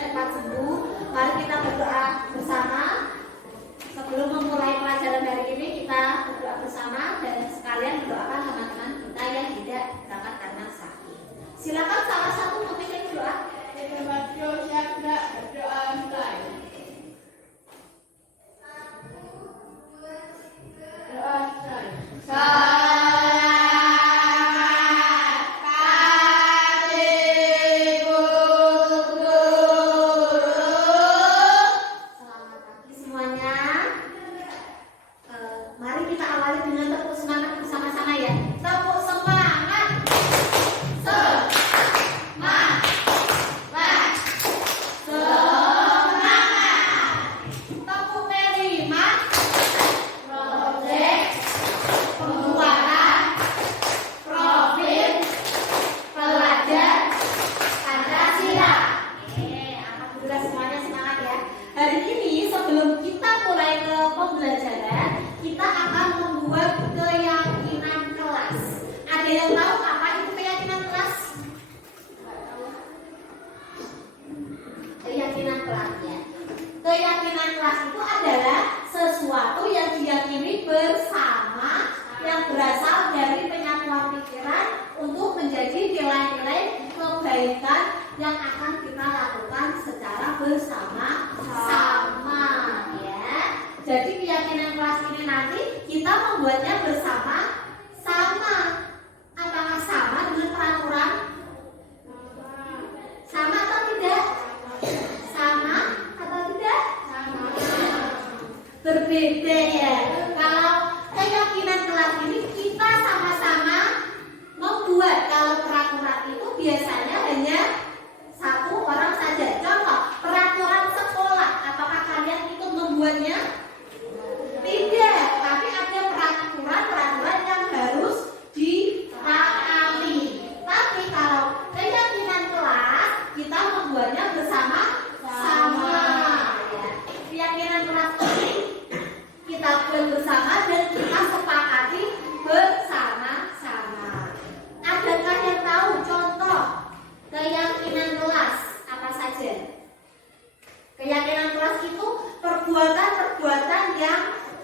cepat sembuh. Mari kita berdoa bersama. Sebelum memulai pelajaran hari ini, kita berdoa bersama dan sekalian mendoakan teman-teman kita yang tidak berangkat karena sakit. Silakan salah satu memimpin doa. Berdoa mulai. Doa mulai. Keyakinan kelas itu adalah sesuatu yang diyakini bersama yang berasal dari penyatuan pikiran untuk menjadi nilai-nilai kebaikan yang akan kita lakukan secara bersama-sama ya. Jadi keyakinan kelas ini nanti kita membuatnya bersama-sama. Apakah sama dengan peraturan? Sama atau tidak? Sama atau tidak? Sama. Berbeda ya. Kalau keyakinan kelas ini kita sama-sama membuat. Kalau peraturan itu biasanya hanya satu orang saja. Contoh, peraturan sekolah. Apakah kalian ikut membuatnya? Tidak. Tapi ada peraturan yang harus ditaati. Tapi kalau keyakinan kelas kita membuatnya bersama-sama ya. Keyakinan kelas ini kita buat bersama dan kita sepakati bersama-sama. Adakah yang tahu contoh keyakinan kelas apa saja? Keyakinan kelas itu perbuatan-perbuatan yang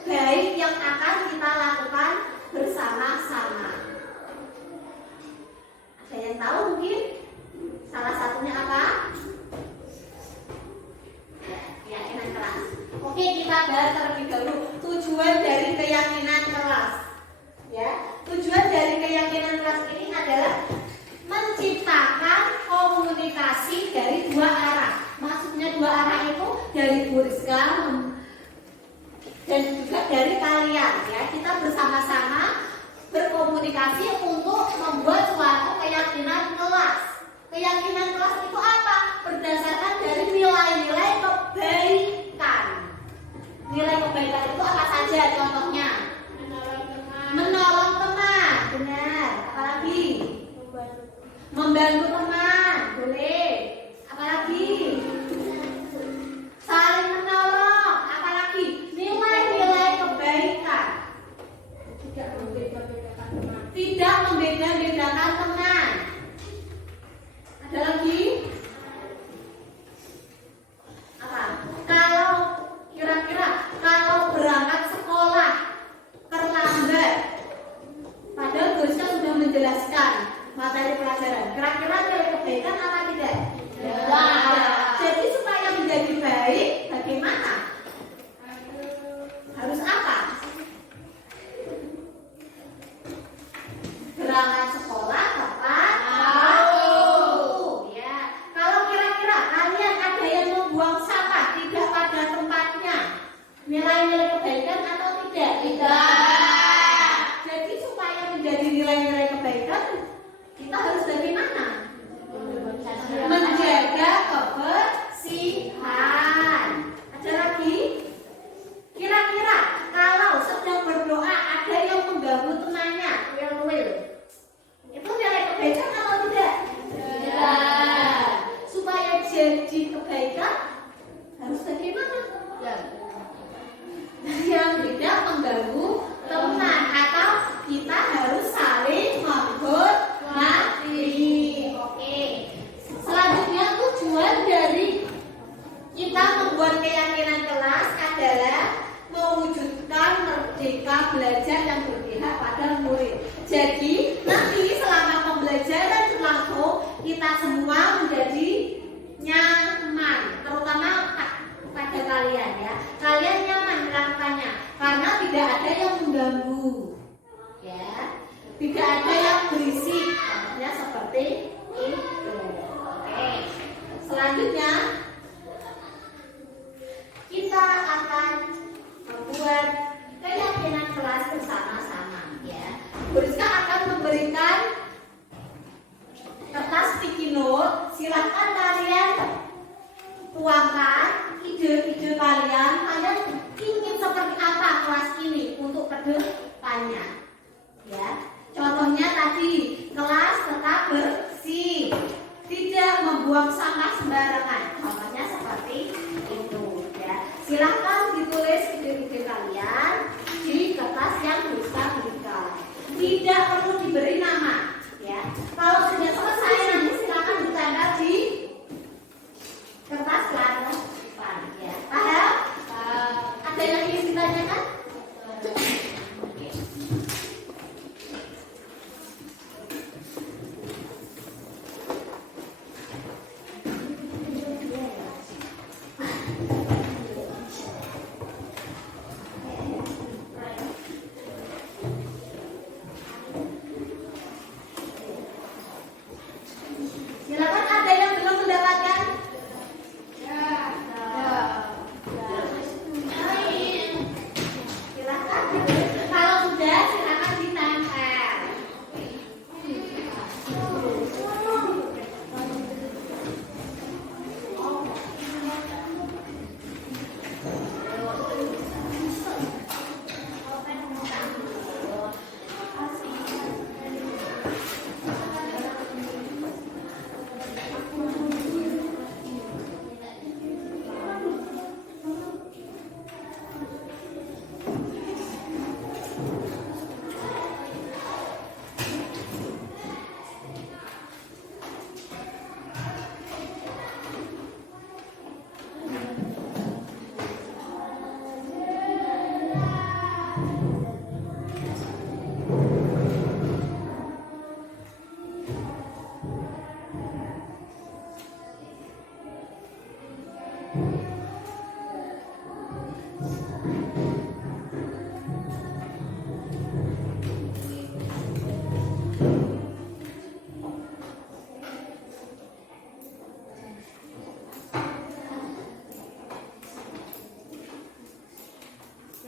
baik yang akan kita lakukan bersama-sama. Ada yang tahu mungkin? Salah satunya apa? Ya, keyakinan kelas. Oke, kita bahas terlebih dahulu tujuan dari keyakinan kelas. Ya, tujuan dari keyakinan kelas ini adalah menciptakan komunikasi dari dua arah. Maksudnya dua arah itu dari Bu Rizka dan juga dari kalian ya. Kita bersama-sama berkomunikasi untuk membuat suatu keyakinan kelas. Keyakinan kelas itu apa? Berdasarkan dari nilai-nilai kebaikan. Nilai kebaikan itu apa saja contohnya? Menolong teman, benar. Apalagi? Membantu teman, boleh. Apalagi? Saling menolong, apalagi? Nilai-nilai kebaikan. Tidak membeda-bedakan teman. Ada lagi? kita akan membuat keyakinan kelas bersama-sama ya. Bu Rizka akan memberikan kertas sticky note. Silahkan kalian tuangkan ide-ide kalian. Kalian ingin seperti apa kelas ini untuk kedepannya ya. Contohnya tadi, kelas tetap bersih, tidak membuang sampah sembarangan. Contohnya seperti itu ya. Silahkan ditulis ide-ide kalian di kertas yang bisa berikan. Tidak perlu diberi nama ya. Kalau sudah selesai nanti silahkan ditanda di kertas depan ya. Paham? Ada yang ingin ditanyakan? Silakan, ada yang belum mendapatkan? Silakan. Kalau sudah, silakan ditempel.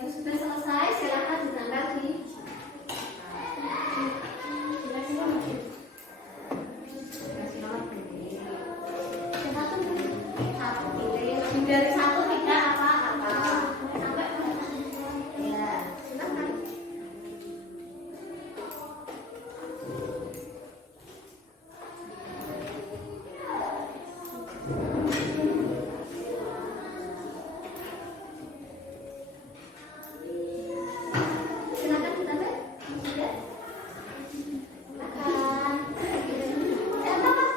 Yang sudah selesai, silakan ditempel di lebih dari satu tidak apa-apa. Sampai ya, silakan. Silakan ditempel. Sudah? Silakan. Siapa, Mas?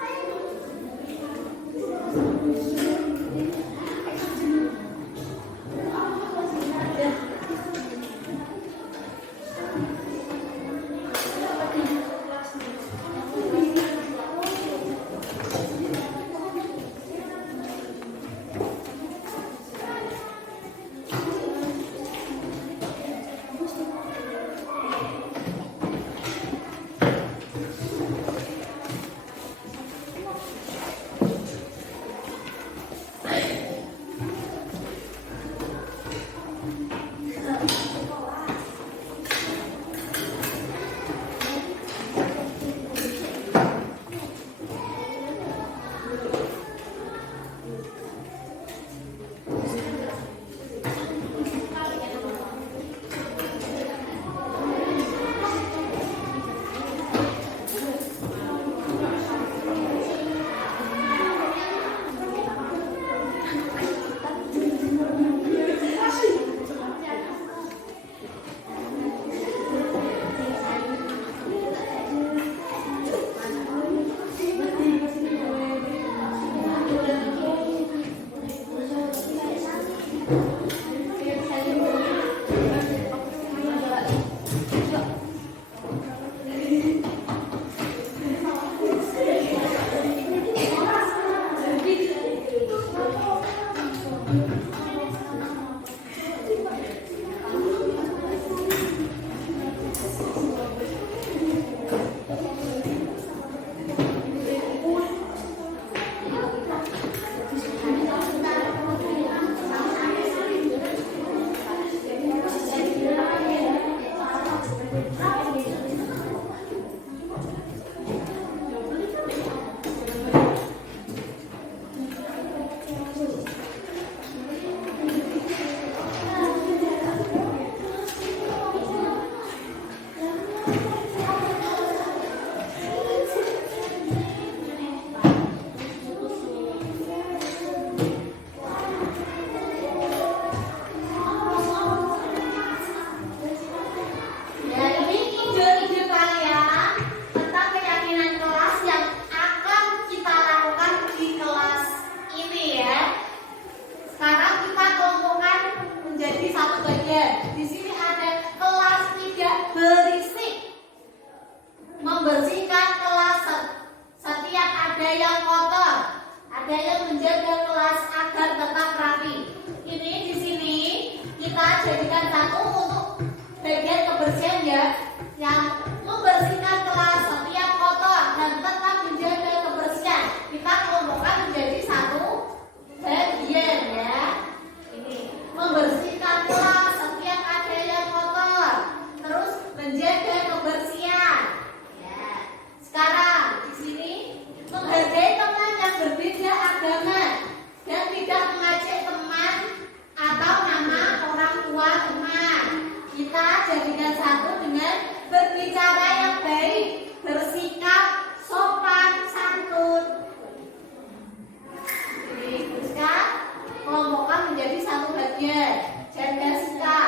bagian. Jessica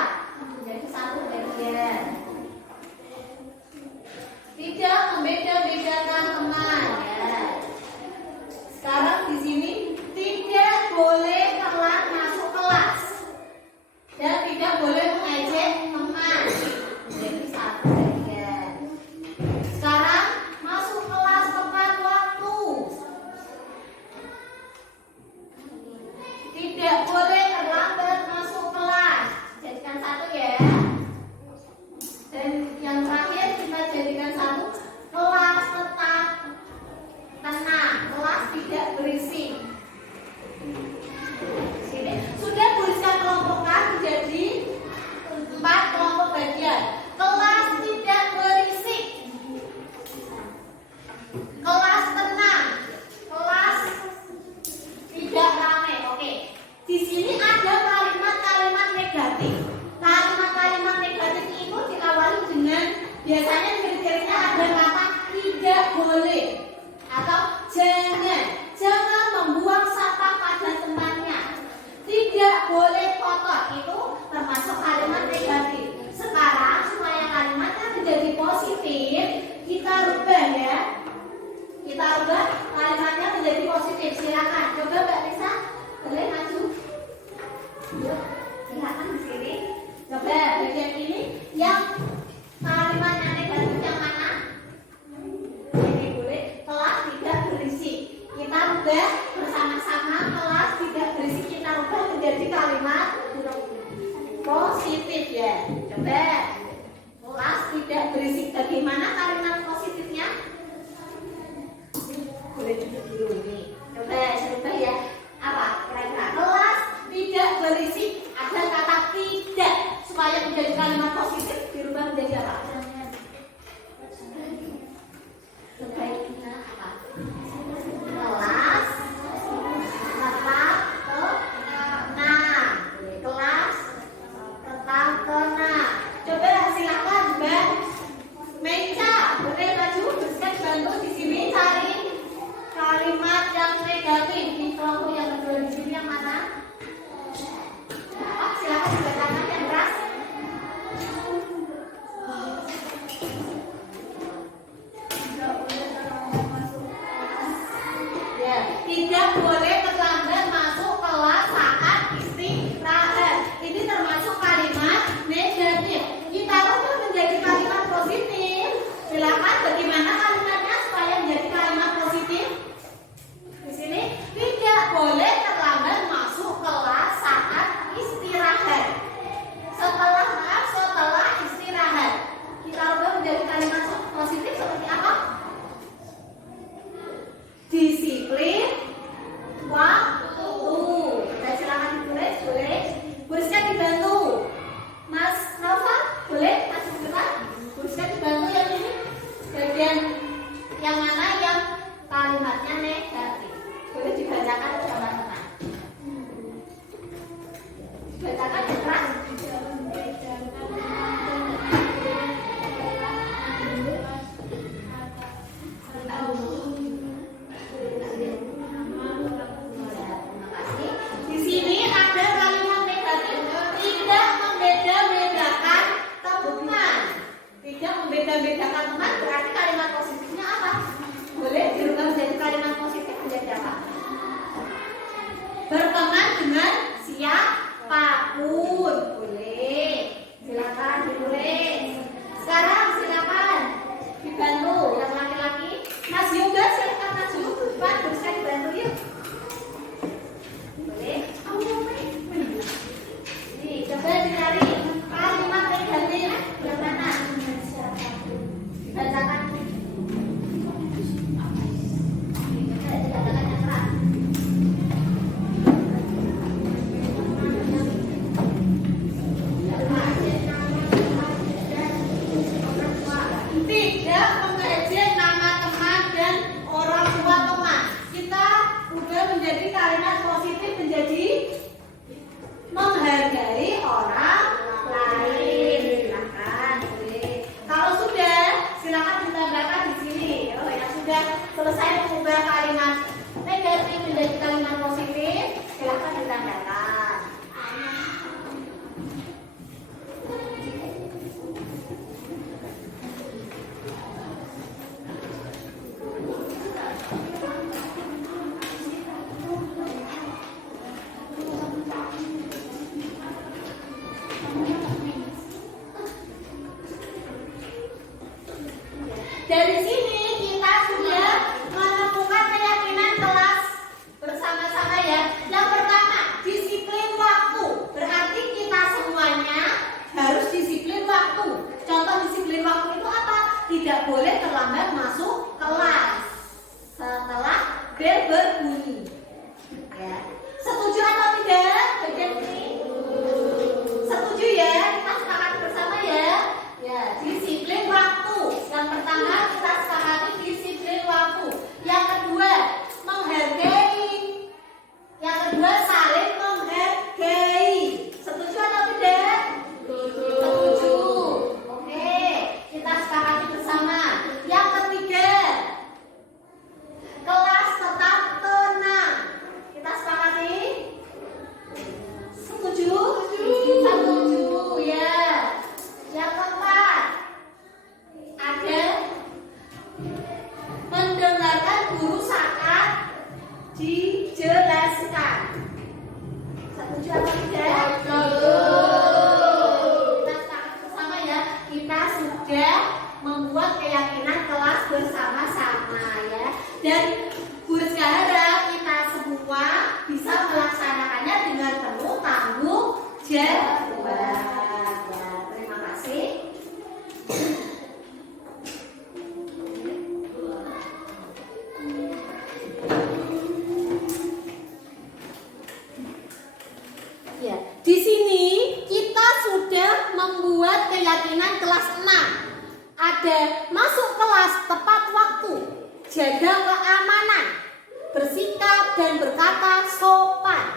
menjadi satu bagian. Tidak membeda-bedakan teman ya. Sekarang di sini tidak boleh telat masuk kelas dan tidak boleh mengejek teman. Menjadi satu bagian. Sekarang masuk kelas tepat waktu. Tidak boleh terlambat masuk kelas. Jadikan satu ya. Dan yang terakhir kita jadikan satu, kelas tetap tenang, kelas tidak berisik. Sini sudah tuliskan kelompokkan menjadi 4 kelompok bagian. Kelas tidak berisik, kelas tenang, kelas tidak ramai. Oke. Di sini ada kalimat-kalimat negatif. Kalimat-kalimat negatif itu diawali dengan biasanya ciri-cirinya ada kata tidak boleh atau jangan. Jangan membuang sampah pada tempatnya. Tidak boleh kotor. Itu termasuk kalimat negatif. Sekarang supaya kalimatnya menjadi positif, kita rubah ya. Kita rubah kalimatnya menjadi positif. Silakan. Coba Mbak Lisa, boleh maju. Yuk, silakan di sini. Coba bagian ini yang kalimatnya negatif yang mana? Ini boleh. Kelas tidak berisik. Kita rubah bersama-sama. Kelas tidak berisik kita rubah menjadi kalimat positif ya. Coba. Kelas tidak berisik. Bagaimana kalimat positifnya? Boleh duduk dulu nih. Coba coba ya. Apa kira-kira? Kelas tidak berisik. Ada kata tidak supaya menjadi kalimat positif dirubah menjadi apa? Sebaiknya apa? Kelas tetap tenang. Kelas tetap tenang. Coba silakan Mbak Meca, boleh maju bersekat bantu di sini cari kalimat yang negatif di kelompok yang kedua di sini yang mana? Oh, silakan dibacakan yang keras. Ya, tidak boleh terlambat masuk kelas saat istirahat. Ini termasuk kalimat negatif. Kita rubah menjadi kalimat positif. Silakan bagaimana kalimatnya supaya menjadi kalimat positif? Di sini tidak boleh terlambat masuk kelas saat istirahat. Setelah istirahat. Kita rubah menjadi kalimat positif seperti apa? Disiplin waktu. Kita silakan ditulis, boleh. Buriskan dibantu. Mas Nova, boleh? Mas Nova, buriskan dibantu yang ini. Bagian yang mana yang kalimatnya negatif. Boleh dibacakan teman-teman. Dibacakan yang keras. Di sini ada kalimat negatif tidak membeda-bedakan teman. Tidak membeda-bedakan teman berarti kalimat positifnya apa? Boleh dirubah menjadi kalimat positif menjadi apa? Berteman dengan siapapun. Boleh. Silakan ditulis. Sekarang silakan dibantu yang laki-laki. Mas Yoga silakan maju depan bisa dibantu yuk. Boleh. Nih, coba dicari kalimat negatif yang mana? Dibacakan. Dibacakan yang keras. kedua, saling menghargai. Setuju atau tidak? Setuju. Oke, kita sepakati bersama. Yang ketiga, kelas tetap tenang. Kita sepakati? Setuju? Setuju, ya. Yang keempat, ada mendengarkan guru saat dijelaskan. Setuju atau tidak? Kita sepakati bersama ya. Kita sudah membuat keyakinan kelas bersama-sama ya. Dan Bu Rizka harap kita semua bisa melaksanakannya dengan penuh tanggung jawab. Ya, terima kasih. Ya, di sini kita sudah membuat keyakinan kelas 6. Ada masuk kelas tepat waktu, jaga keamanan, bersikap dan berkata sopan,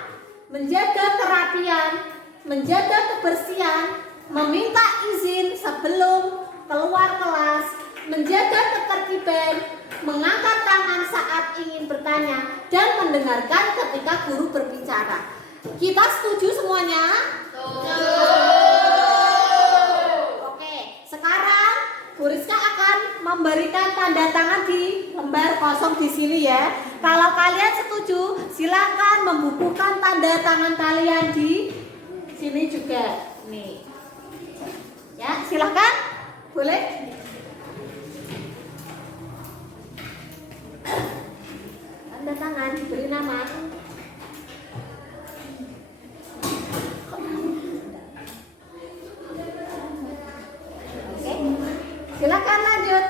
menjaga kerapian, menjaga kebersihan, meminta izin sebelum keluar kelas, menjaga ketertiban, mengangkat tangan saat ingin bertanya, dan mendengarkan ketika guru berbicara. Kita setuju semuanya? Oke, sekarang Bu Rizka akan memberikan tanda tangan di lembar kosong di sini ya. Kalau kalian setuju, silakan membukukan tanda tangan kalian di sini juga. Nih. Ya, silakan. Boleh? Tanda tangan, beri nama. Oke. Silakan lanjut.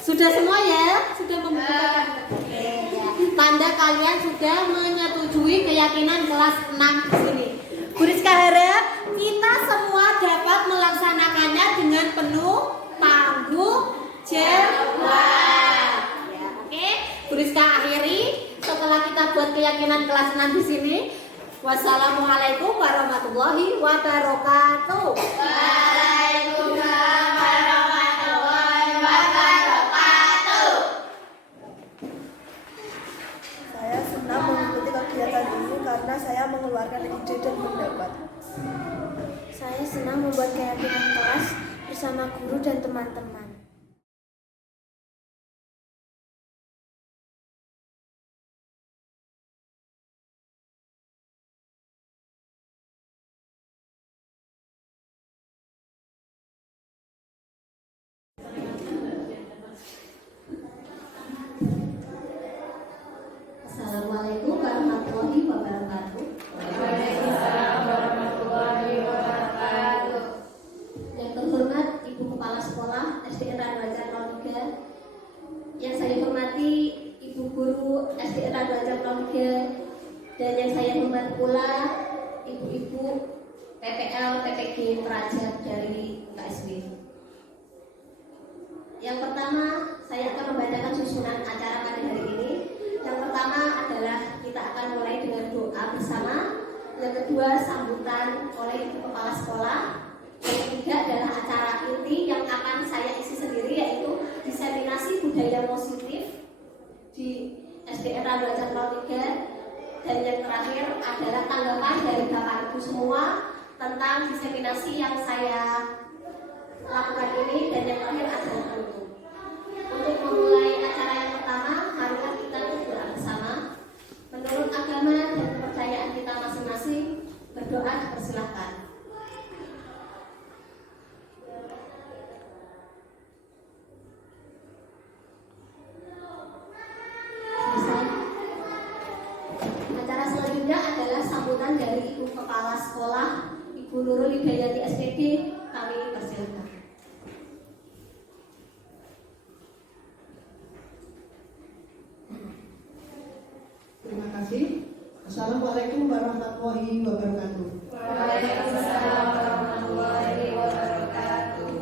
Sudah semua ya? Sudah membukukan tanda kalian sudah menyetujui keyakinan kelas 6 di sini. Bu Rizka harap kita semua dapat melaksanakannya dengan penuh tanggung jawab. Ya, oke. Bu Rizka akhiri setelah kita buat keyakinan kelas 6 di sini. Wassalamualaikum warahmatullahi wabarakatuh. Waalaikumsalam warahmatullahi wabarakatuh. Saya senang mengikuti kegiatan ini karena saya mengeluarkan ide dan pendapat. Saya senang membuat keyakinan kelas bersama guru dan teman-teman. PPL PPG pelajar dari KSB. Yang pertama, saya akan membacakan susunan acara pada hari ini. Yang pertama adalah kita akan mulai dengan doa bersama. Yang kedua, sambutan oleh Ibu Kepala Sekolah. Yang ketiga adalah acara inti yang akan saya isi sendiri, yaitu diseminasi budaya positif di SDN Randuajar 03. Dan yang terakhir adalah tanggapan dari Bapak Ibu semua tentang diseminasi yang saya lakukan ini. Dan yang terakhir adalah penutup. Untuk memulai acara yang pertama, marilah kita berdoa bersama. Menurut agama dan kepercayaan kita masing-masing, berdoa dipersilahkan. Selesai. Acara selanjutnya adalah sambutan dari Ibu Kepala Sekolah, Ibu Nurul Hidayati SPD. Kami persilahkan. Terima kasih. Assalamualaikum warahmatullahi wabarakatuh. Waalaikumsalam warahmatullahi wabarakatuh.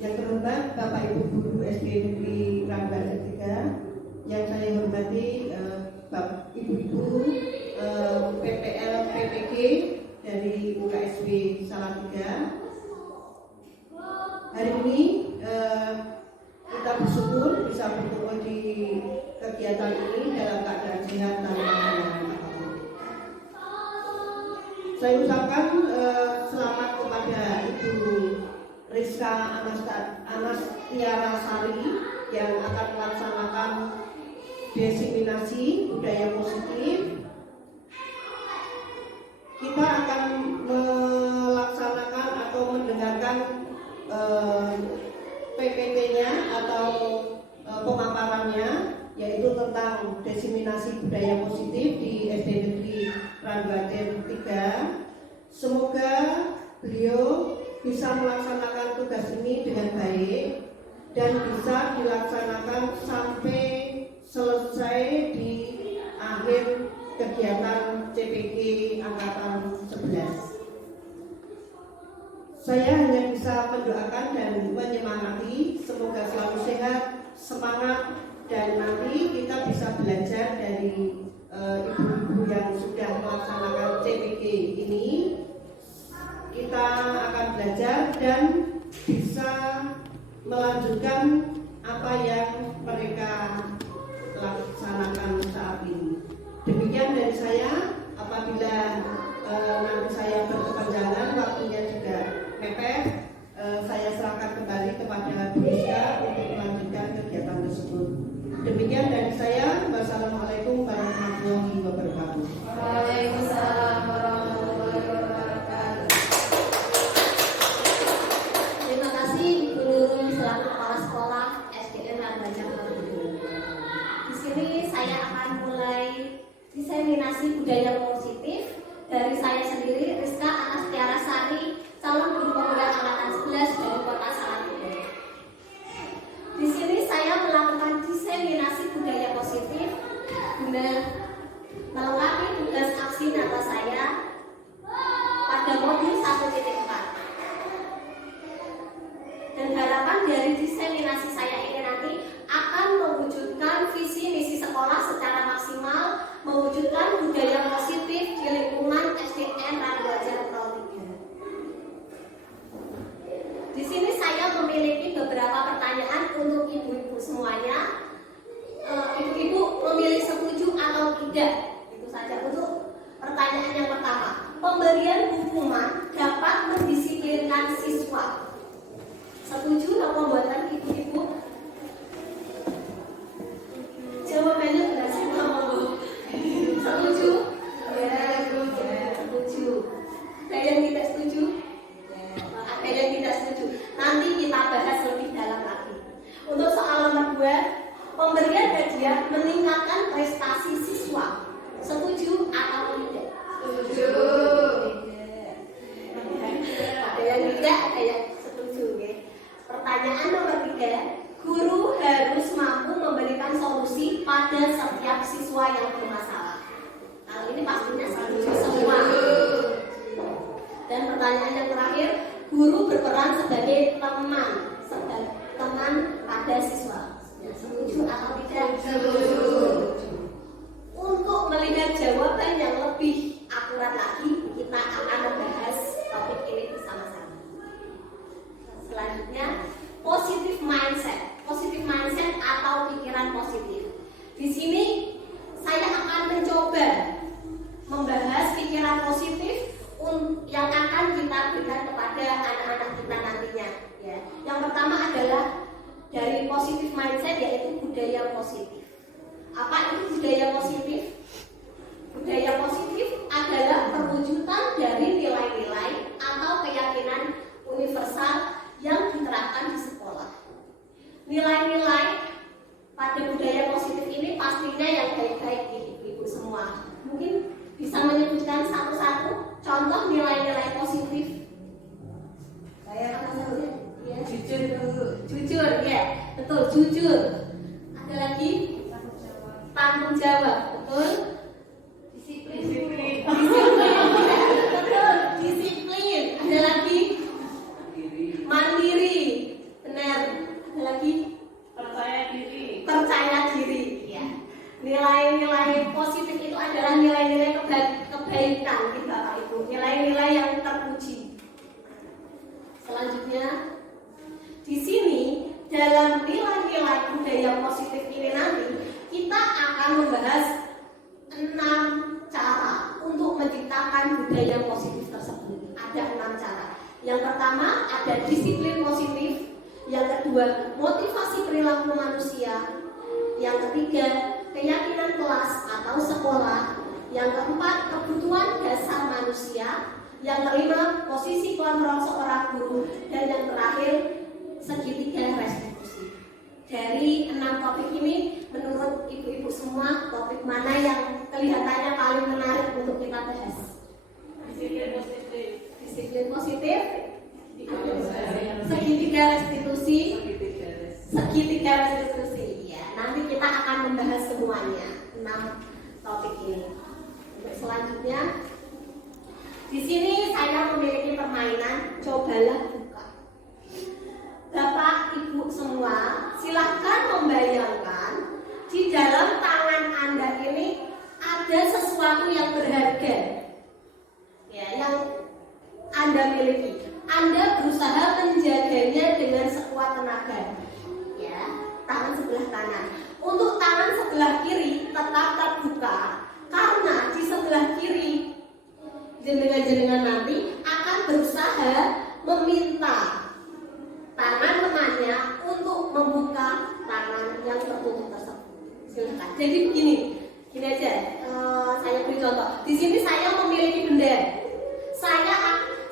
Yang terhormat Bapak Ibu Guru SD Negeri Randuajar 3, yang saya hormati Bapak Ibu-Ibu PPL PPG dari UKSB Salatiga. Hari ini kita bersyukur bisa bertemu di kegiatan ini dalam keadaan sehat tanpa halangan apapun. Saya ucapkan selamat kepada Ibu Rizka Anastiara Sari yang akan melaksanakan diseminasi budaya positif. Kita akan melaksanakan atau mendengarkan PPT-nya atau pemaparannya, yaitu tentang diseminasi budaya positif di SD Negeri Randuajar 3. Semoga beliau bisa melaksanakan tugas ini dengan baik dan bisa dilaksanakan sampai selesai di akhir kegiatan CPG Angkatan 11. Saya hanya bisa mendoakan dan menyemangati, semoga selalu sehat, semangat, dan nanti kita bisa belajar dari ibu-ibu yang sudah melaksanakan CPG ini. Kita akan belajar dan bisa melanjutkan apa yang mereka laksanakan saat ini. Demikian dari saya. Apabila nanti saya berkepanjangan, waktunya juga mepet, saya serahkan kembali kepada Bu Rizka untuk melanjutkan kegiatan tersebut. Demikian dari saya. Wassalamualaikum warahmatullahi wabarakatuh. Waalaikumsalam warahmatullahi wabarakatuh. Terima kasih Ibu Nurul selaku Kepala Sekolah SDN Randuajar 3. Di sini saya akan mulai diseminasi budaya positif dari saya sendiri, Rizka Anastiara Sari, calon guru pemuda angkatan 11 dari Kota Salatiga. Di sini saya melakukan diseminasi budaya positif guna melengkapi tugas aksi nyata saya pada modul 1.4. Dan harapan dari diseminasi saya ini nanti akan mewujudkan visi misi sekolah secara maksimal, mewujudkan budaya positif di lingkungan SDN Randuajar 3. Di sini saya memiliki beberapa pertanyaan untuk ibu-ibu semuanya. Ibu-ibu memilih setuju atau tidak? Itu saja untuk pertanyaan yang pertama. Pemberian hukuman dapat mendisiplinkan siswa. Setuju atau pembuatan ibu-ibu? Jawabannya benar semua. Setuju? Ya, setuju. Ada yang tidak setuju? Ada yang tidak setuju. Nanti kita bahas lebih dalam lagi. Untuk soal nomor 2, pemberian hadiah meningkatkan prestasi siswa. Setuju atau tidak? Setuju. Ada yang tidak, ada yang setuju. Pertanyaan nomor 3, guru harus mampu memberikan solusi pada setiap siswa yang bermasalah. Hal ini pastinya setuju semua. Dan pertanyaan yang terakhir, guru berperan sebagai teman pada siswa. Setuju atau tidak? Setuju. Untuk melihat jawaban yang lebih akurat lagi, kita akan membahas topik ini bersama-sama. Selanjutnya, positive mindset. Positive mindset atau pikiran positif. Di sini saya akan mencoba membahas pikiran positif yang akan kita berikan kepada anak-anak kita nantinya. Ya. Yang pertama adalah dari positive mindset, yaitu budaya positif. Apa itu budaya positif? Budaya positif adalah perwujudan dari nilai-nilai atau keyakinan universal yang diterapkan di sekolah. Nilai-nilai pada budaya positif ini pastinya yang baik-baik ibu-ibu semua. Mungkin bisa menyebutkan satu-satu contoh nilai-nilai positif. Saya Ya. jujur, ya, betul, jujur. Ada lagi tanggung jawab, betul. disiplin. Betul, disiplin. Ada lagi mandiri, benar. Ada lagi percaya diri. Ya. Nilai-nilai positif itu adalah nilai-nilai kebaikan di Bapak Ibu, nilai-nilai yang terpuji. Selanjutnya, di sini dalam nilai-nilai budaya positif ini nanti kita akan membahas 6 cara untuk menciptakan budaya positif tersebut. Ada 6 cara. Yang pertama ada disiplin positif, yang kedua motivasi perilaku manusia, yang ketiga keyakinan kelas atau sekolah, yang keempat kebutuhan dasar manusia, yang kelima posisi kontrol seorang guru, dan yang terakhir segitiga restitusi. Dari 6 topik ini, menurut ibu-ibu semua, topik mana yang kelihatannya paling menarik untuk kita bahas? Disiplin positif, segitiga restitusi, ya. Nanti kita akan membahas semuanya 6 topik ini. Untuk selanjutnya, di sini saya memiliki permainan, cobalah buka. Bapak Ibu semua, silahkan membayangkan di dalam tangan Anda ini ada sesuatu yang berharga, ya, yang Anda miliki. Anda berusaha menjaganya dengan sekuat tenaga, ya, tangan sebelah kanan. Untuk tangan sebelah kiri tetap terbuka, karena di sebelah kiri jenengan-jenengan nanti akan berusaha meminta tangan temannya untuk membuka tangan yang tertutup tersebut. Silakan. Jadi begini aja. Saya beri contoh. Di sini saya memiliki benda. Saya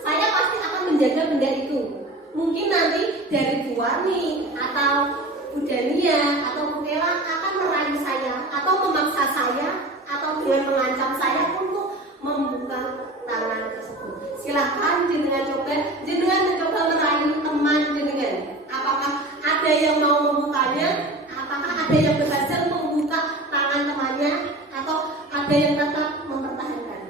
pasti akan menjaga benda itu. Mungkin nanti dari Bu Warni atau Bu Dania atau Bu Ella akan merayu saya atau memaksa saya atau dengan mengancam saya untuk membuka tangan tersebut. Silahkan jenengan mencoba merayu teman jenengan. Apakah ada yang mau membukanya? Apakah ada yang berhasil membuka tangan temannya? Atau ada yang tetap mempertahankan?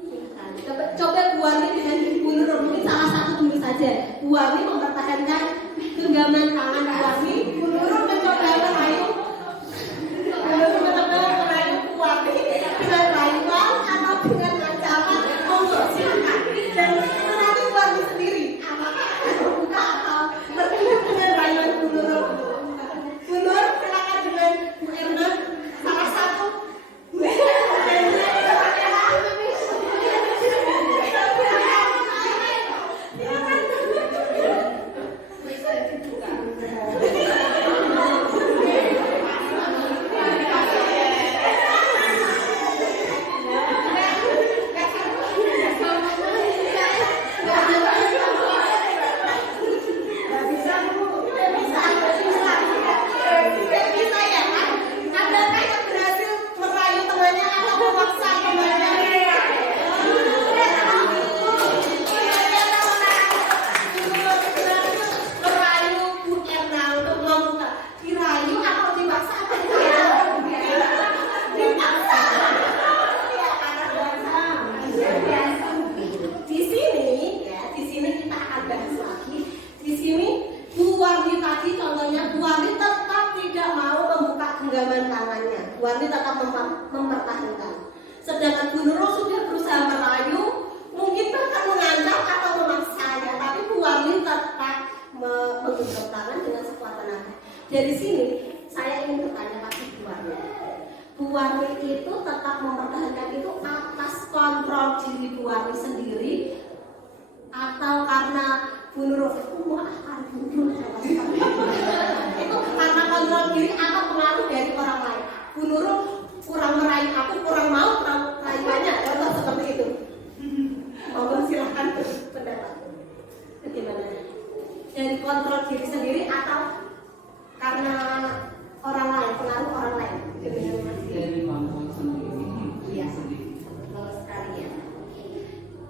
Silahkan. Coba Bu Warni dengan Ibu Nur, mungkin salah satu dulu saja. Bu Warni mempertahankan genggaman tangan Bu Warni. Bu Nur mencoba merayu. Bu Nur mencoba merayu Bu Warni dengan rayuan atau dengan ancaman. Silakan. Dan nanti Bu Warni sendiri apakah akan membuka atau bertemu dengan rayuan Bu Nur. Bu Nur silakan dengan Warni tetap mempertahankan. Sedangkan Bu Nurul sudah berusaha merayu, mungkin bahkan mengancam atau memaksanya, tapi Bu Warni tetap menggenggam tangan dengan sekuat tenaga. Dari sini saya ingin bertanya pada Bu Warni. Bu Warni itu tetap mempertahankan itu atas kontrol diri Bu Warni sendiri, atau karena Bu Nurul itu karena kontrol diri atau pengaruh dari orang lain. Bu Nurul kurang merayu aku, kurang mau, kurang rayuannya, atau seperti itu. Mohon silahkan pendapat. Bagaimana? Dari kontrol diri sendiri atau karena orang lain, pengaruh orang lain? Dari kemampuan sendiri. Iya. Bagus sekali ya.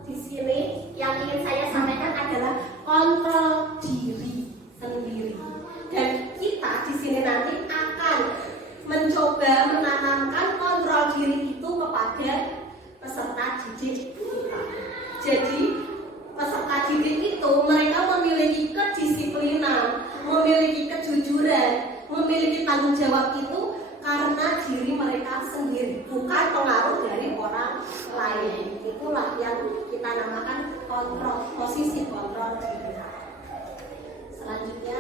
Di sini yang ingin saya sampaikan adalah kontrol diri sendiri. Dan kita di sini nanti akan mencoba menanamkan kontrol diri itu kepada peserta didik kita. Jadi peserta didik itu mereka memiliki kedisiplinan, memiliki kejujuran, memiliki tanggung jawab itu karena diri mereka sendiri, bukan pengaruh dari orang lain. Itulah yang kita namakan kontrol, posisi kontrol diri. Selanjutnya,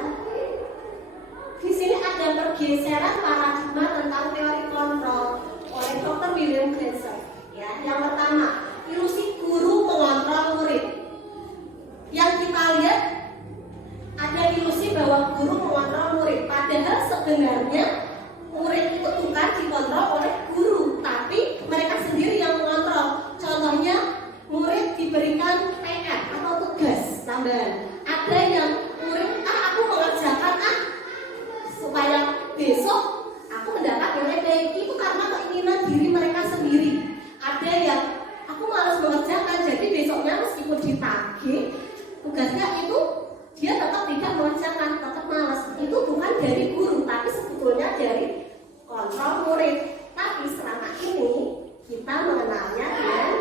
di sini ada pergeseran paradigma tentang teori kontrol oleh Dr. William Glasser. Ya, yang pertama, ilusi guru mengontrol murid. Yang kita lihat ada ilusi bahwa guru mengontrol murid, padahal sebenarnya murid itu bukan dikontrol oleh guru, tapi mereka sendiri yang mengontrol. Contohnya, murid diberikan PR atau tugas tambahan. Ada yang murid, aku mengerjakan supaya besok aku mendapat nilai baik. Itu karena keinginan diri mereka sendiri. Ada yang aku malas mengerjakan, jadi besoknya meskipun ditagih tugasnya itu dia tetap tidak mengerjakan, tetap malas. Itu bukan dari guru, tapi sebetulnya dari kontrol murid. Tapi selama ini kita mengenalnya dengan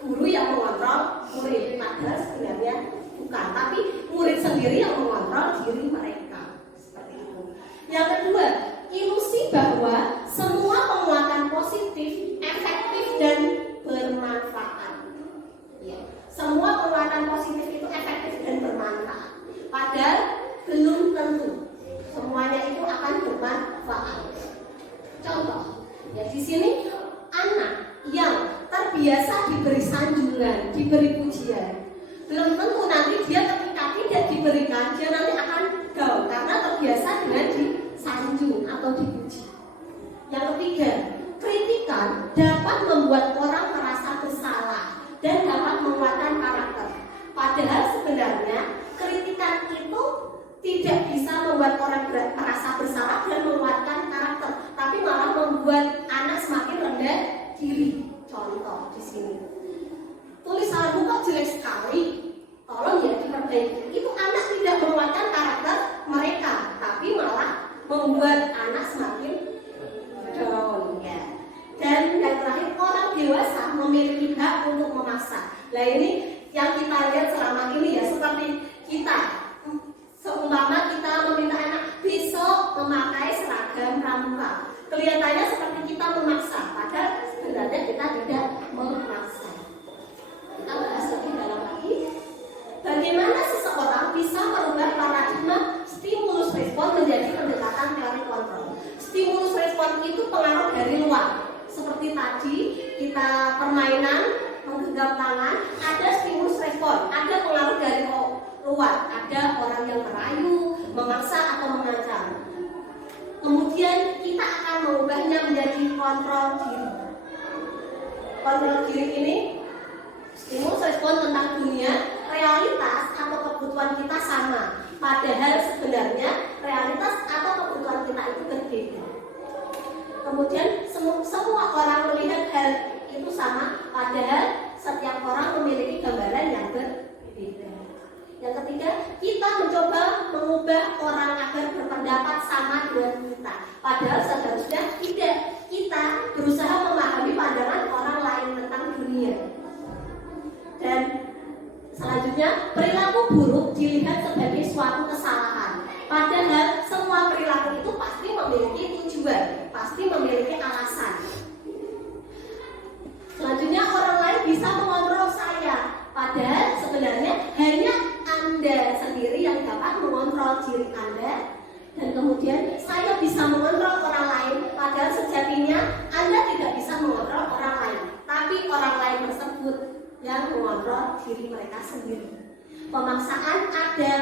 guru yang mengontrol murid, padahal sebenarnya bukan, tapi murid sendiri yang mengontrol diri mereka. Seperti itu. Yang kedua, ilusi bahwa semua penguatan positif, efektif dan bermanfaat. Ya, semua penguatan positif itu efektif dan bermanfaat. Padahal belum tentu semuanya itu akan bermanfaat. Contoh, ya di sini anak yang terbiasa diberi sanjungan, diberi pujian, belum tentu nanti dia ketika tidak diberikan, dia nanti akan down karena terbiasa dengan disanjung atau dipuji. Yang ketiga, kritikan dapat membuat orang merasa bersalah dan dapat menguatkan karakter. Padahal sebenarnya kritikan itu tidak bisa membuat orang merasa bersalah dan menguatkan karakter, tapi malah membuat anak semakin rendah diri. Contoh di sini, tulisanmu kok jelek sekali, tolong ya diperbaiki. Itu anak tidak menguatkan karakter mereka, tapi malah membuat anak semakin down ya. Dan yang terakhir, orang dewasa memiliki hak untuk memaksa. Nah ini yang kita lihat selama ini ya, seperti kita seumpama kita meminta anak besok memakai seragam pramuka, kelihatannya seperti kita memaksa, padahal sebenarnya kita tidak memaksa. Kita bahas lebih dalam lagi, bagaimana seseorang bisa merubah paradigma stimulus respon menjadi pendekatan teori kontrol. Stimulus respon itu pengaruh dari luar, seperti tadi kita permainan menggenggam tangan, ada stimulus respon, ada pengaruh dari luar, ada orang yang merayu, memaksa atau mengancam. Kemudian kita akan mengubahnya menjadi kontrol diri. Kontrol diri ini stimulus respon tentang dunia, realitas atau kebutuhan kita sama, padahal sebenarnya realitas atau kebutuhan kita itu berbeda. Kemudian semua orang melihat hal itu sama, padahal setiap orang memiliki gambaran yang berbeda. Yang ketiga, kita mencoba mengubah orang agar berpendapat sama dengan kita, padahal seharusnya tidak. Kita berusaha memahami pandangan orang lain tentang dunia. Dan selanjutnya, perilaku buruk dilihat sebagai suatu kesalahan, padahal semua perilaku itu pasti memiliki tujuan, pasti memiliki alasan. diri Anda, dan kemudian saya bisa mengontrol orang lain, padahal sejatinya Anda tidak bisa mengontrol orang lain, tapi orang lain tersebut yang mengontrol diri mereka sendiri. Pemaksaan ada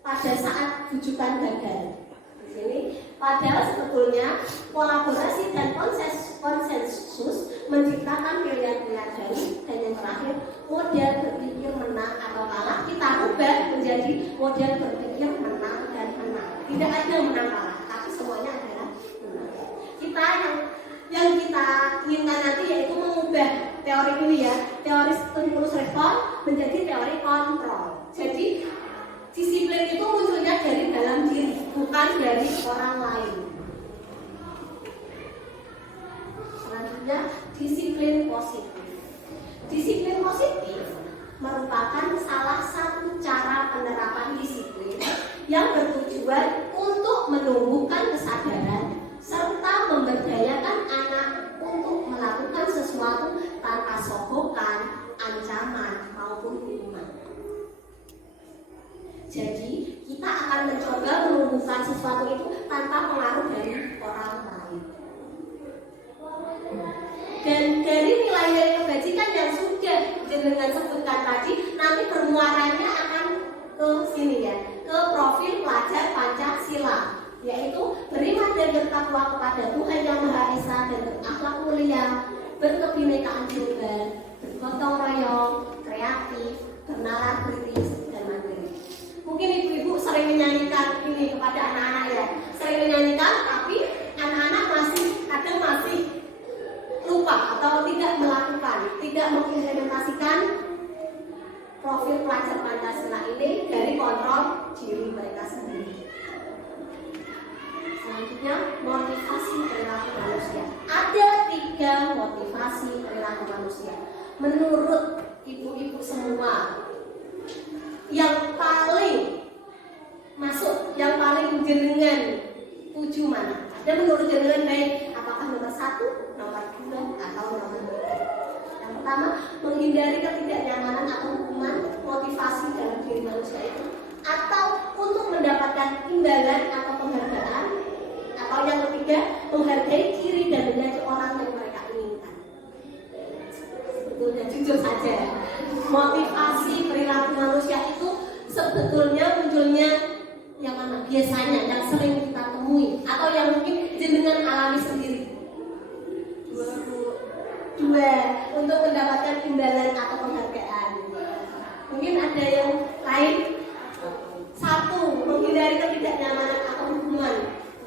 pada saat bujukan gagal. Di sini, padahal sebetulnya kolaborasi dan konsensus menciptakan pilihan-pilihan baru, dan yang terakhir model berpikir menang atau kalah kita ubah menjadi model berpikir menang dan menang. Tidak ada menang kalah, tapi semuanya adalah menang. Kita yang kita inginkan nanti yaitu mengubah teori ini ya, teori stimulus respon menjadi teori kontrol. Jadi disiplin itu munculnya dari dalam diri, bukan dari orang lain. Selanjutnya, disiplin positif. Disiplin positif merupakan salah satu cara penerapan disiplin yang bertujuan untuk menumbuhkan kesadaran serta memberdayakan anak untuk melakukan sesuatu tanpa sogokan, ancaman, maupun hukuman. Jadi, kita akan mencoba menumbuhkan sesuatu itu tanpa pengaruh dari orang lain. Dan dari nilai-nilai kebajikan yang sudah jenengan sebutkan tadi, nanti bermuaranya akan ke sini ya, ke profil pelajar Pancasila, yaitu beriman dan bertakwa kepada Tuhan Yang Maha Esa dan berakhlak mulia, berkebinekaan global, bergotong royong, kreatif, bernalar kritis, dan mandiri. Mungkin ibu-ibu sering menyanyikan ini kepada anak-anak ya, sering menyanyikan, tapi anak-anak kadang masih lupa atau tidak melakukan, tidak mengimplementasikan profil pelajar Pancasila ini dari kontrol diri mereka sendiri. Selanjutnya, motivasi perilaku manusia. Ada 3 motivasi perilaku manusia. Menurut ibu-ibu semua, yang paling masuk, yang paling jenengan tuju mana? Ada menurut jenengan baik, apakah nomor 1, nomor 2, atau nomor 3? Yang pertama, menghindari ketidaknyamanan atau hukuman, motivasi dalam diri manusia itu, atau untuk mendapatkan imbalan atau penghargaan, atau yang ketiga, menghargai diri dan menjadi orang yang mereka inginkan. Sebetulnya jujur saja, motivasi perilaku manusia itu sebetulnya munculnya yang mana? Biasanya yang sering kita temui atau yang mungkin jenengan alami sendiri. 2 untuk mendapatkan imbalan atau penghargaan. Mungkin ada yang lain. 1 menghindari ketidaknyamanan atau hukuman.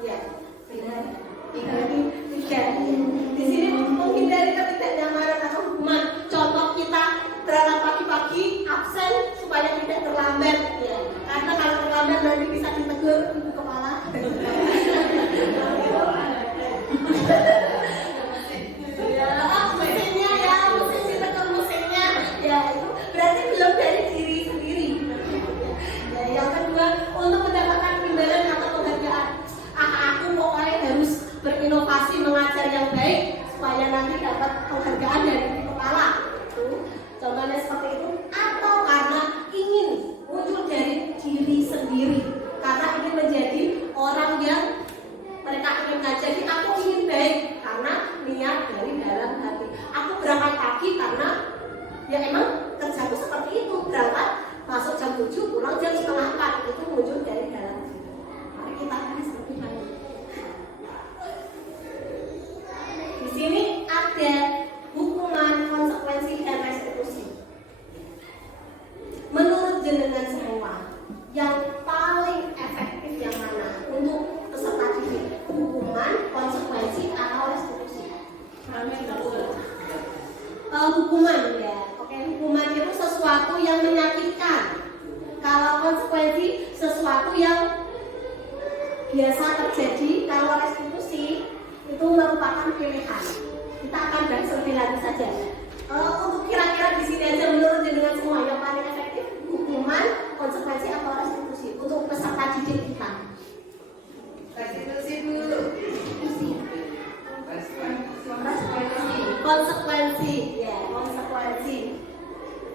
Ya, benar. 3. Di sini menghindari ketidaknyamanan atau hukuman. Contoh kita berangkat pagi-pagi absen supaya tidak terlambat. Ya, karena kalau terlambat nanti bisa ditegur ibu kepala. Mesinnya ya, mesin ditegur mesinnya. Ya, itu berarti belum dari diri sendiri. Ya, yang kedua, untuk mendapatkan imbalan atau penghargaan. Aku pokoknya harus berinovasi mengajar yang baik supaya nanti dapat penghargaan dari kepala. Contohnya seperti itu, atau karena ingin muncul dari diri sendiri, karena ingin menjadi orang yang mereka inginkan. Jadi aku ingin baik karena niat dari dalam hati. Aku berangkat pagi karena ya emang kerjaku seperti itu, berangkat masuk jam 7, pulang jam 3:30, itu muncul dari dalam diri. Mari kita bahas lebih lanjut. Di sini ada hukuman, konsekuensi, dan restitusi. Menurut jenengan semua, yang paling efektif yang mana untuk peserta didik? Hukuman, konsekuensi, atau restitusi? Hukuman ya. Oke, hukuman itu sesuatu yang menyakitkan. Kalau konsekuensi sesuatu yang biasa terjadi. Kalau restitusi itu merupakan pilihan. Kita akan bahas lebih lanjut saja. Untuk kira-kira di sini aja menurut jenengan semua yang paling efektif, hukuman, konsekuensi, atau restitusi untuk peserta didik kita? Restitusi dulu. Konsekuensi, ya, konsekuensi.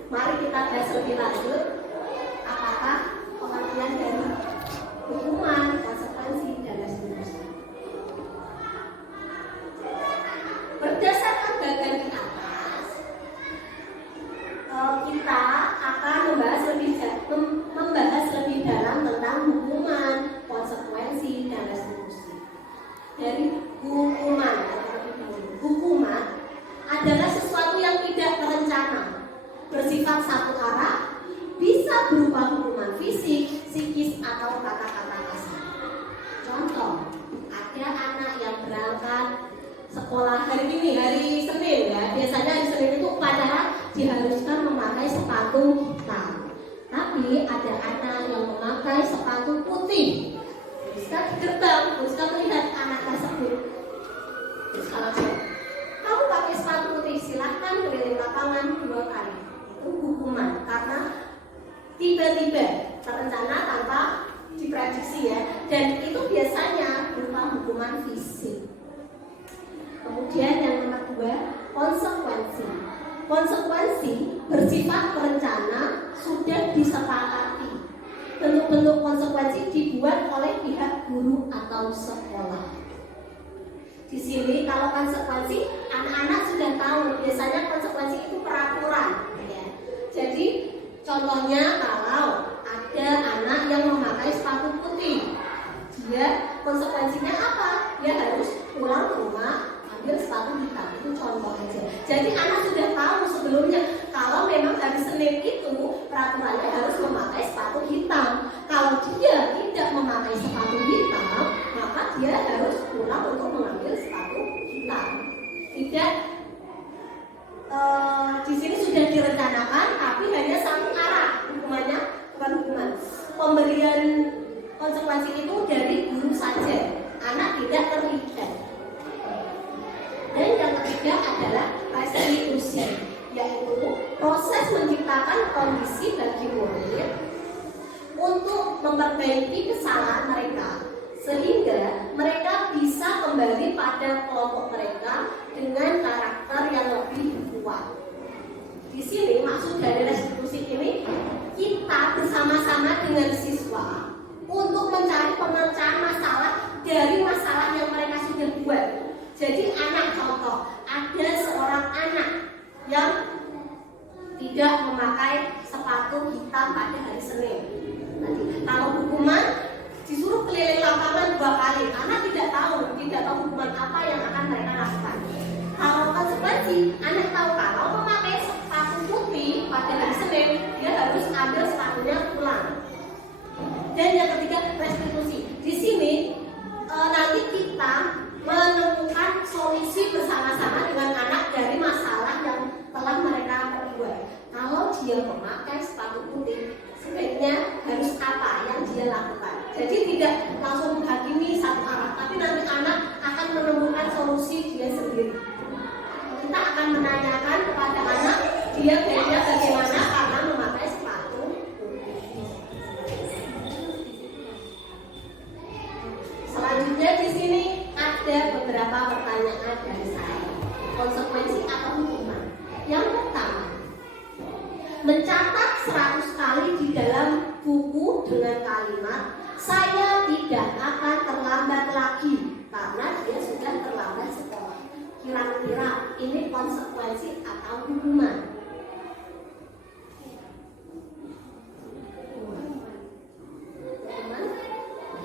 Mari kita bahas lebih lanjut. Apakah pengertian dari dari hukuman. Hukuman adalah sesuatu yang tidak terencana, bersifat satu arah, bisa berupa hukuman fisik, psikis, atau kata-kata kasar. Contoh, ada anak yang berangkat sekolah hari ini, hari Senin ya. Biasanya hari Senin itu upacara diharuskan memakai sepatu hitam. Tapi ada anak yang memakai sepatu putih. Bisa di gerbang, bisa melihat anak tersebut. Terus langsung, kamu pakai sepatu putih, silahkan keliling lapangan 2 kali. Itu hukuman karena tiba-tiba terencana tanpa diprediksi ya. Dan itu biasanya berupa hukuman fisik. Kemudian yang nomor 2, konsekuensi. Konsekuensi bersifat berencana, sudah disepakati. Bentuk-bentuk konsekuensi dibuat oleh pihak guru atau sekolah. Di sini kalau konsekuensi anak-anak sudah tahu, biasanya konsekuensi itu peraturan ya. Jadi contohnya kalau ada anak yang memakai sepatu putih, dia konsekuensinya apa? Dia harus pulang ke rumah ambil sepatu hitam. Itu contoh aja. Jadi anak sudah tahu sebelumnya kalau memang hari Senin itu peraturannya harus memakai sepatu hitam. Kalau dia tidak memakai sepatu hitam, maka dia harus pulang untuk mengambil sepatu hitam. Tidak di sini sudah direncanakan, tapi hanya satu arah hukumannya, bukan hukuman. Pemberian konsekuensi itu dari guru saja, anak tidak terlibat. Dan yang ketiga adalah restitusi, yaitu proses menciptakan kondisi bagi murid untuk memperbaiki kesalahan mereka, sehingga mereka bisa kembali pada kelompok mereka dengan karakter yang lebih kuat. Di sini maksud dari restitusi ini, kita bersama-sama dengan siswa untuk mencari pemecahan masalah dari masalah yang mereka sudah buat. Jadi anak, contoh, ada seorang anak yang tidak memakai sepatu hitam pada hari Senin. Nanti, kalau hukuman disuruh keliling lapangan 2 kali, anak tidak tahu hukuman apa yang akan mereka lakukan. Kalau konsekuensi, anak tahu kalau memakai sepatu putih pada hari Senin, dia harus ambil sepatunya pulang. Dan yang ketiga, restitusi. Di sini nanti kita menemukan solusi bersama-sama dengan anak dari masalah yang telah mereka perbuat. Kalau dia memakai sepatu putih, sebaiknya harus apa yang dia lakukan. Jadi tidak langsung menghakimi satu arah, tapi nanti anak akan menemukan solusi dia sendiri. Kita akan menanyakan kepada anak dia kayaknya bagaimana karena memakai sepatu putih. Selanjutnya di sini ada beberapa pertanyaan dari saya. Konsekuensi atau hukuman? Yang pertama, mencatat 100 kali di dalam buku dengan kalimat saya tidak akan terlambat lagi karena dia sudah terlambat sekolah. Kira-kira ini konsekuensi atau hukuman?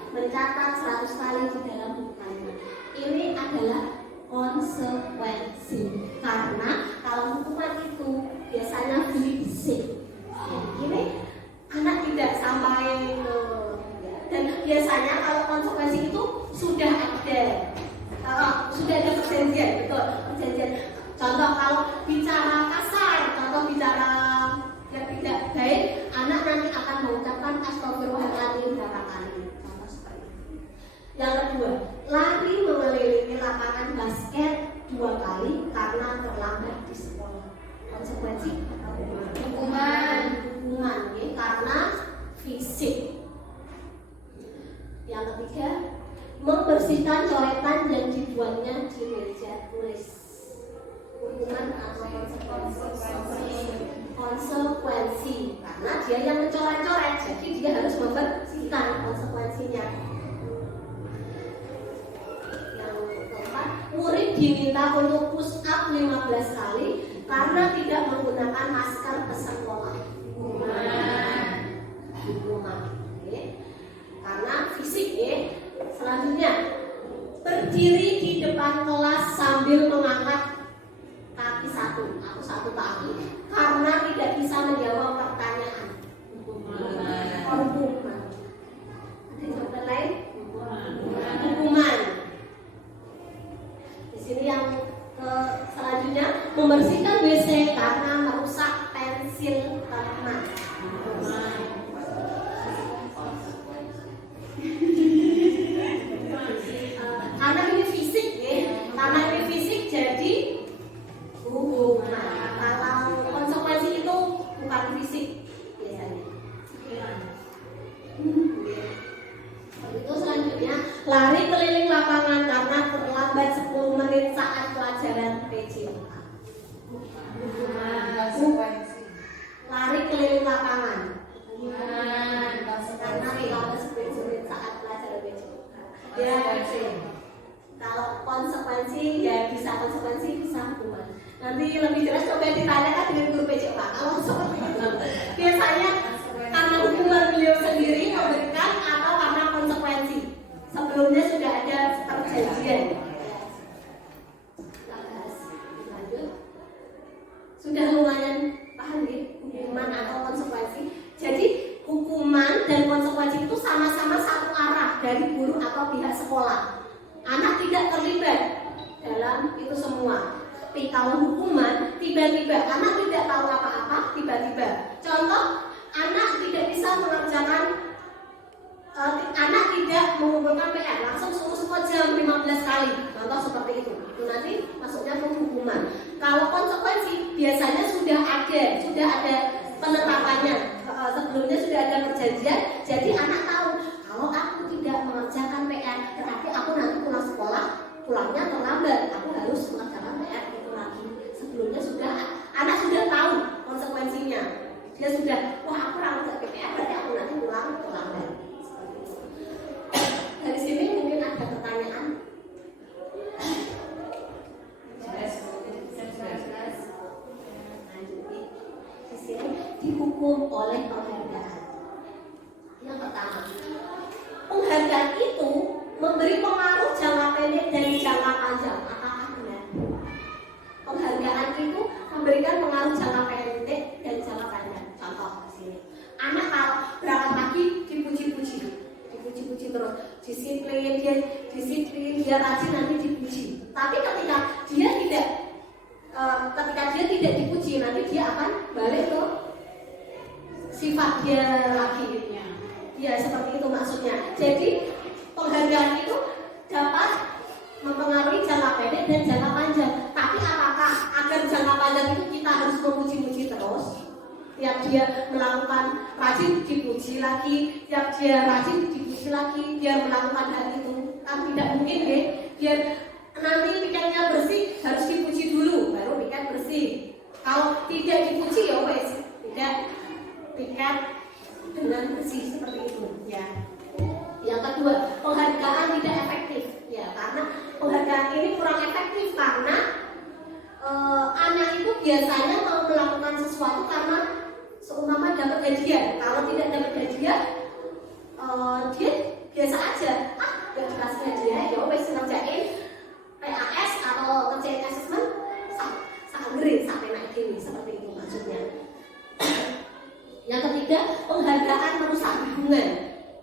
Mencatat 100 kali di dalam buku kalimat. Ini adalah konsekuensi karena kalau hukuman itu biasanya fisik. Ini anak tidak sampai ke dan biasanya kalau konsekuensi itu sudah ada perjanjian, betul, perjanjian. Contoh kalau bicara kasar, contoh bicara yang tidak baik, anak nanti akan mengucapkan astagfirullahaladzim berapa kali. Contoh seperti itu. Yang kedua, lari mengelilingi lapangan basket 2 kali karena terlambat di sekolah. Konsekuensi hukuman ya, karena fisik. Yang ketiga, membersihkan coretan yang dibuatnya di meja tulis. Hukuman atau konsekuensi karena dia yang mencoret-coret, jadi dia harus membersihkan konsekuensinya. Yang keempat, murid diminta untuk push up 15 kali karena tidak menggunakan masker ke sekolah. Hukuman. Karena fisik ya. Selanjutnya, berdiri di depan kelas sambil mengangkat kaki satu, aku satu kaki, karena tidak bisa menjawab pertanyaan. Hukuman. Ada jawaban lain? Hukuman. Di sini yang selanjutnya, membersihkan WC karena merusak pensil teman. Karena ini fisik ya, karena ini fisik jadi hukuman. Kalau konsekuensi itu bukan fisik biasanya. Itu selanjutnya, lari keliling lapangan karena terlambat 10 menit saat pelajaran PJK. Lari keliling lapangan karena terlambat 10 menit saat pelajaran PJK. Ya, kalau konsekuensi ya bisa konsekuensi, bisa hukuman. Nanti lebih jelas coba ditanyakan dengan guru PJK. Kalau seperti itu biasanya karena hukuman beliau sendiri memberikan atau karena konsekuensi. Sebelumnya sudah ada perjanjian. Lanjut. Sudah lumayan paham ya, hukuman atau konsekuensi. Jadi hukuman dan konsekuensi itu sama-sama satu arah dari guru atau pihak sekolah. Anak tidak terlibat dalam itu semua. Tapi kalau hukuman, tiba-tiba anak tidak tahu apa-apa, tiba-tiba. Contoh, anak tidak bisa mengerjakan, anak tidak mengumpulkan PR, langsung suruh jam 15 kali. Contoh seperti itu. Itu nanti masuknya ke hukuman. Kalau konsekuensi biasanya sudah ada penerapannya. Sebelumnya sudah ada perjanjian. Jadi anak tahu kalau aku tidak mengerjakan PR, berarti aku nanti pulang sekolah pulangnya terlambat. Aku harus mengerjakan PR itu lagi. Sebelumnya anak sudah tahu konsekuensinya. Dia sudah, wah aku ngerjakan PR, berarti aku nanti pulang terlambat. Dari sini mungkin ada pertanyaan. Di sini dihukum oleh penghargaan. Yang pertama, penghargaan itu memberi pengaruh jangka pendek dan jangka panjang. Apakah benar? Penghargaan itu memberikan pengaruh jangka pendek dan jangka panjang. Contoh di sini, anak kalau berangkat pagi dipuji-puji terus, disiplin, dia rajin, nanti dipuji. Tapi ketika dia tidak dipuji, nanti dia akan balik ke sifat dia lagi. Ya seperti itu maksudnya. Jadi penghargaan itu dapat mempengaruhi jangka pendek dan jangka panjang. Tapi apakah agar jangka panjang itu kita harus memuji-muji terus? Tiap dia melakukan rajin dipuji lagi, tiap dia rajin dipuji lagi, dia melakukan hal itu kan tidak mungkin ya. Biar nanti pikirnya bersih harus dipuji dulu baru pikir bersih. Kalau tidak dipuji ya wes tidak pikir dengan bersih seperti itu ya. Yang kedua, penghargaan tidak efektif ya, karena penghargaan ini kurang efektif karena anak itu biasanya mau melakukan sesuatu karena seumpama dapat gajian. Kalau tidak dapat gajian, dia biasa aja. Gak dikasih gajian, ya wes ngerjain PAS atau ngerjain asesmen sampai naik gini, seperti itu maksudnya. Yang ketiga, penghargaan merusak hubungan.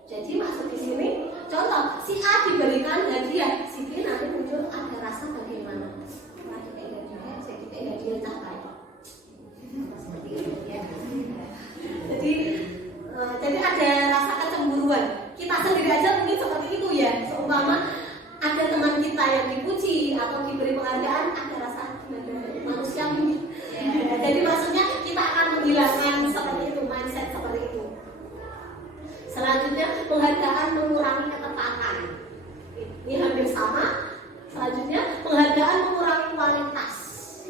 Jadi maksud di sini, contoh si A diberikan hadiah, si B nanti muncul ada rasa bagaimana? Lagi kayak hadiah, jadi kayak hadiah capai. Seperti itu ya. Jadi ada rasa kecemburuan. Kita sendiri aja mungkin seperti itu ya. Seumpama ada teman kita yang dipuji atau diberi penghargaan, ada rasa manusiawi. Jadi maksudnya kita akan menghilangkan seperti itu, mindset seperti itu. Selanjutnya penghargaan mengurangi ketepatan. Ini hampir sama. Selanjutnya penghargaan mengurangi kualitas.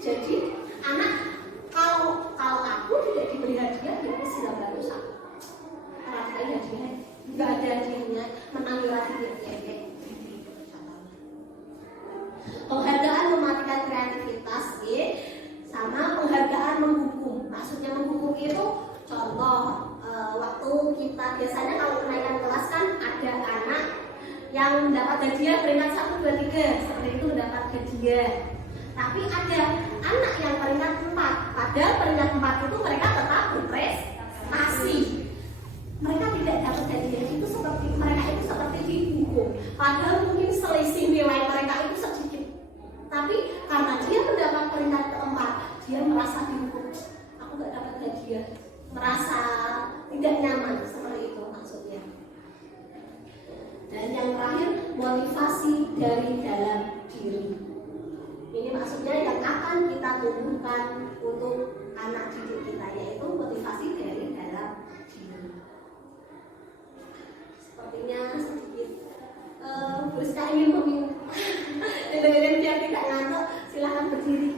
Jadi anak kalau aku tidak diberi hadiah, dia pasti nggak bagus aku. Rasanya hadiah nggak ada hadiahnya, menang lagi dia. Penghargaan mematikan kreativitas, sama penghargaan menghukum. Maksudnya menghukum itu contoh waktu kita biasanya kalau kenaikan kelas kan ada anak yang mendapat hadiah peringkat 1, 2, 3 seperti itu mendapat hadiah. Tapi ada anak yang peringkat 4, padahal peringkat 4 itu mereka tetap berprestasi. Mereka tidak dapat hadiah, itu seperti mereka itu seperti dihukum. Padahal mungkin selisih nilai mereka itu sedikit. Tapi karena dia mendapat peringkat keempat, dia merasa dihukum. Aku nggak dapat hadiah, merasa tidak nyaman, seperti itu maksudnya. Dan yang terakhir, motivasi dari dalam diri. Ini maksudnya yang akan kita tumbuhkan untuk anak didik kita, yaitu motivasi dari dalam diri. Sepertinya sedikit Rizka ingin meminta dengerin biar tidak ngantuk, silahkan berdiri.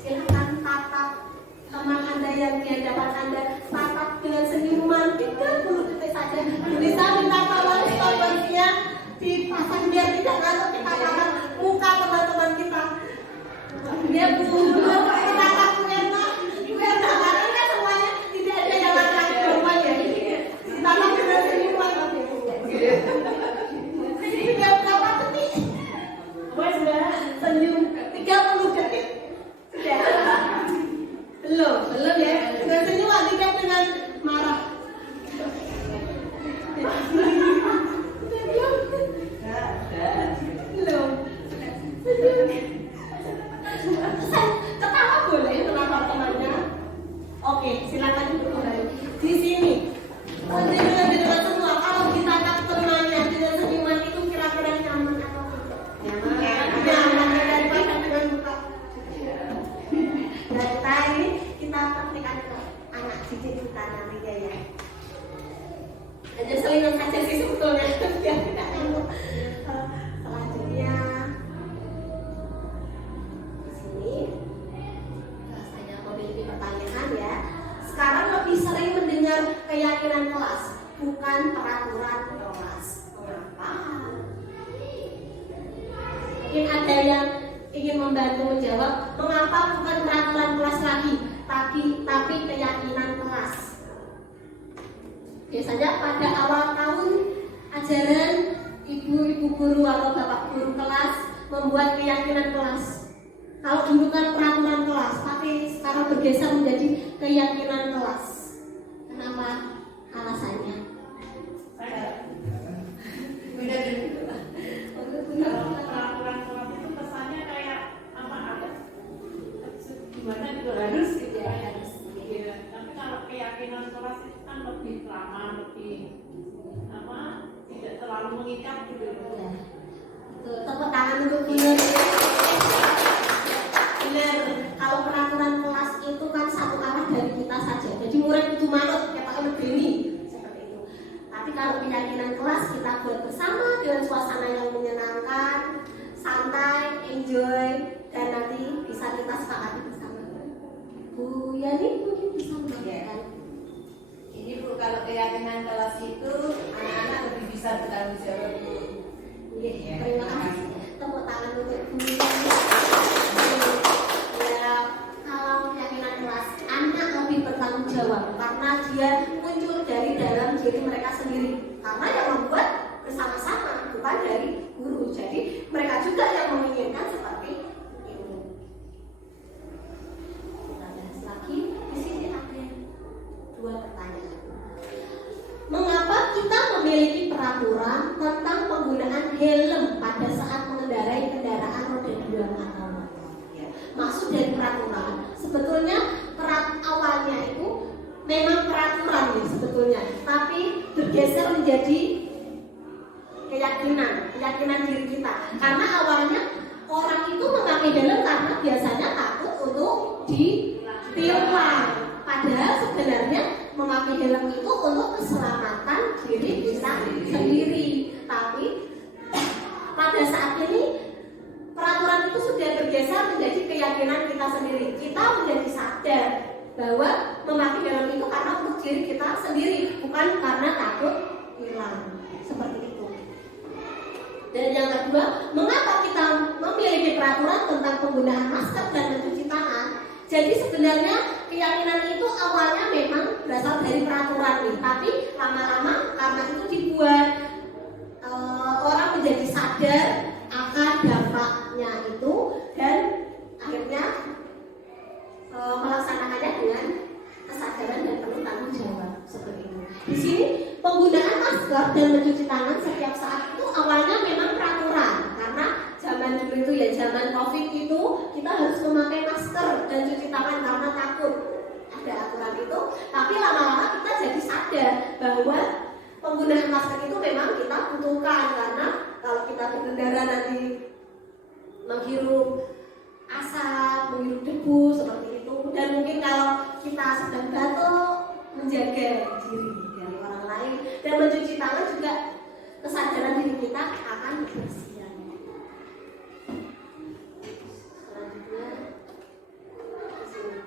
Silahkan tatap teman Anda yang di hadapan Anda, tatap dengan senyuman 30 detik saja. Bisa minta tolong stopwatchnya dipasang biar tidak ngantuk, kita tatap muka teman-teman kita. Ya Bu, tatap Mirna, Mirna kan semuanya tidak ada yang laki-laki perempuan ya. Tatap dengan senyuman. Tiga berapa detik? Sudah senyum 30 detik. Sudah. Belum ya. Dengan senyuman tidak dengan marah. Belum. Ketawa boleh teman-temannya. Oke, silakan duduk kembali. Di sini. Dengan semua, kalau ditatap temannya dengan senyuman itu kira-kira nyaman atau tidak? Nyaman daripada dengan muka. Nah, kita ini kita praktikkan ke anak didik kita nantinya ya. Hanya selingan saja sih sebetulnya biar tidak ngantuk. Selanjutnya di sini rasanya memiliki pertanyaan ya. Sekarang lebih sering mendengar keyakinan kelas, bukan peraturan kelas. Kenapa? Mungkin ada yang ingin membantu menjawab mengapa bukan peraturan kelas lagi, tapi keyakinan kelas. Biasanya pada awal tahun ajaran ibu guru atau bapak guru kelas membuat keyakinan kelas. Kalau dulu kan peraturan kelas, tapi sekarang bergeser menjadi keyakinan kelas. Kenapa? Alasannya? Beda dulu. Peraturan kelas itu kesannya kayak apa ada gimana gitu harus gitu ya. Iya. Tapi kalau keyakinan kelas itu kan lebih lama, lebih apa tidak terlalu mengikat gitu. Ya. Tepuk tangan untuk benar. Benar. Kalau peraturan kelas itu kan satu arah dari kita saja. Jadi murid itu manut, kita ini seperti itu. Tapi kalau keyakinan kelas kita buat bersama dengan suasana yang menyenangkan, santai, enjoy, dan nanti bisa kita sepakati bersama. Bu Yani mungkin bisa menambahkan. Ini Bu, kalau keyakinan kelas itu anak-anak lebih bisa bertanggung jawab Bu. Ya, terima kasih. Tepuk tangan untuk Bu. Ya, kalau keyakinan kelas, anak lebih bertanggung jawab karena dia muncul dari dalam diri mereka sendiri. Karena yang membuat bersama-sama, bukan dari guru. Jadi mereka juga yang menginginkan seperti ini. Kita bahas lagi. Di sini ada 2 pertanyaan. Mengapa kita memiliki peraturan tentang penggunaan helm pada saat mengendarai kendaraan roda 2 atau motor? Ya. Maksud dari peraturan, sebetulnya awalnya itu memang peraturan ya sebetulnya, tapi bergeser menjadi keyakinan diri kita. Karena awalnya orang itu memakai helm karena biasanya takut untuk ditilang. Padahal sebenarnya memakai helm itu untuk keselamatan diri kita sendiri. Tapi pada saat ini peraturan itu sudah bergeser menjadi keyakinan kita sendiri. Kita menjadi sadar bahwa memakai helm itu karena untuk diri kita sendiri, bukan karena takut hilang. Seperti itu. Dan yang kedua, mengapa kita memiliki peraturan tentang penggunaan masker dan mencuci tangan? Jadi sebenarnya keyakinan itu awalnya memang berasal dari peraturan nih, tapi lama-lama karena itu dibuat orang menjadi sadar akan dampaknya itu dan akhirnya melaksanakannya dengan kesadaran dan penuh tanggung jawab seperti itu. Di sini penggunaan masker dan mencuci tangan setiap saat itu awalnya memang peraturan karena zaman dulu itu ya zaman COVID itu kita harus memakai masker dan cuci tangan karena takut ada aturan itu. Tapi lama-lama kita jadi sadar bahwa penggunaan masker itu memang kita butuhkan karena kalau kita berkendara nanti menghirup asap, menghirup debu seperti itu, dan mungkin kalau kita sedang batuk menjaga diri dari orang lain dan mencuci tangan juga kesadaran diri kita akan kebersihan. Selanjutnya di sini.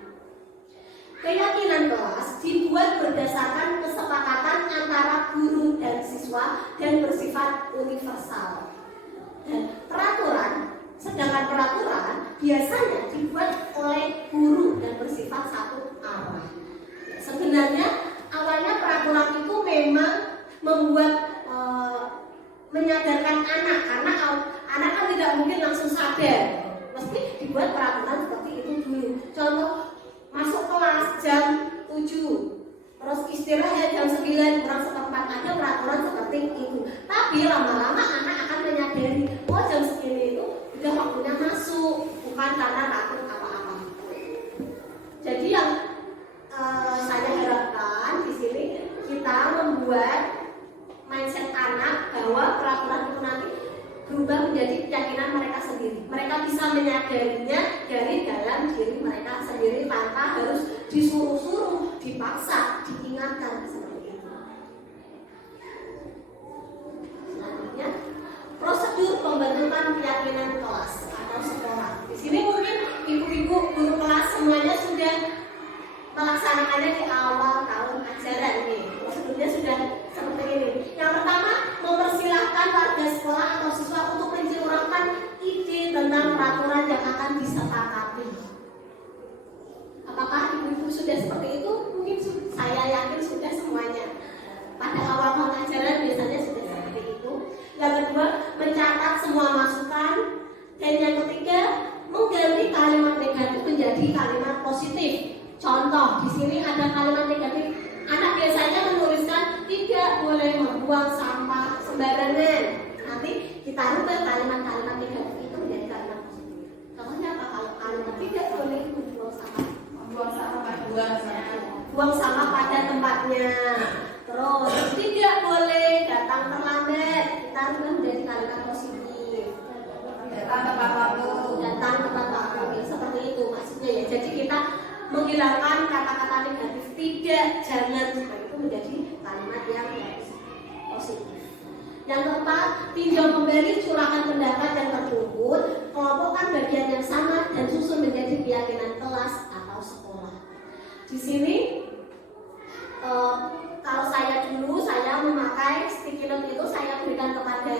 Keyakinan kelas dibuat berdasarkan kesepakatan antara guru dan siswa dan bersifat universal. Dan sedangkan peraturan biasanya dibuat oleh guru dan bersifat satu arah. Sebenarnya awalnya peraturan itu memang membuat menyadarkan anak karena anak kan tidak mungkin langsung sadar. Mesti dibuat peraturan seperti itu dulu. Contoh masuk kelas jam 7, terus istirahat jam 9 kurang seperempat, ada peraturan seperti itu. Tapi lama-lama anak akan menyadari, oh jam segini itu udah waktunya masuk, bukan karena takut apa-apa. Jadi yang saya harapkan di sini kita membuat mindset anak bahwa peraturan itu nanti berubah menjadi keyakinan mereka sendiri. Mereka bisa menyadarinya dari dalam diri mereka sendiri tanpa harus disuruh-suruh, dipaksa, diingatkan seperti itu. Selanjutnya, prosedur pembentukan keyakinan kelas atau sekolah. Di sini mungkin ibu-ibu guru kelas semuanya sudah melaksanakannya di awal tahun ajaran ini. Prosedurnya sudah seperti ini. Yang pertama, mempersilahkan warga sekolah atau siswa untuk mencurahkan ide tentang peraturan yang akan disepakati. Apakah ibu-ibu sudah seperti itu? Mungkin saya yakin sudah semuanya. Pada awal tahun ajaran biasanya sudah seperti itu. Yang kedua, mencatat semua masukan. Dan yang ketiga, mengganti kalimat negatif menjadi kalimat positif. Contoh, di sini ada kalimat negatif. Anak biasanya menuliskan tidak boleh membuang sampah sembarangan. Nanti kita rubah kalimat-kalimat negatif itu menjadi kalimat positif. Contohnya apa? Kalau kalimat tidak boleh membuang sampah, buang sampah pada tempatnya. Terus tidak boleh datang terlambat. Kita rubah menjadi kalimat positif. Datang tepat waktu. Seperti itu maksudnya ya. Jadi kita menghilangkan kata-kata negatif, tidak, jangan, seperti itu menjadi kalimat yang positif. Yang keempat, tinjau kembali curahkan pendapat yang terkumpul, kelompokkan bagian yang sama dan susun menjadi keyakinan kelas atau sekolah. Di sini kalau saya dulu saya memakai sticky note itu saya berikan kepada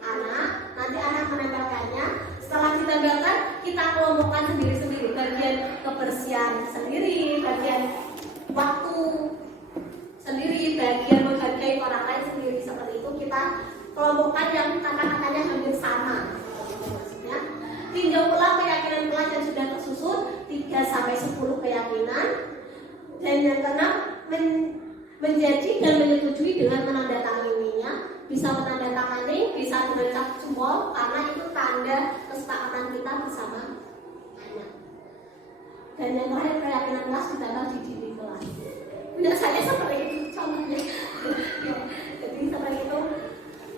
anak, nanti anak menempelkannya. Setelah ditempelkan, kita kelompokkan sendiri-sendiri, bagian kebersihan sendiri, bagian waktu sendiri, bagian menghargai orang lain sendiri. Seperti itu kita kelompokkan yang kata-katanya hampir sama. Maksudnya, tinjau ulang keyakinan kelas yang sudah tersusun 3-10 keyakinan. Dan yang keenam, menjadi dan menyetujui dengan menandatanganinya. Bisa menandatangani, bisa dengan cap jempol karena itu tanda kesepakatan kita bersama anak. Dan yang terakhir, keyakinan kelas ditambah di dinding kelas. Biasanya seperti itu contohnya. Jadi seperti itu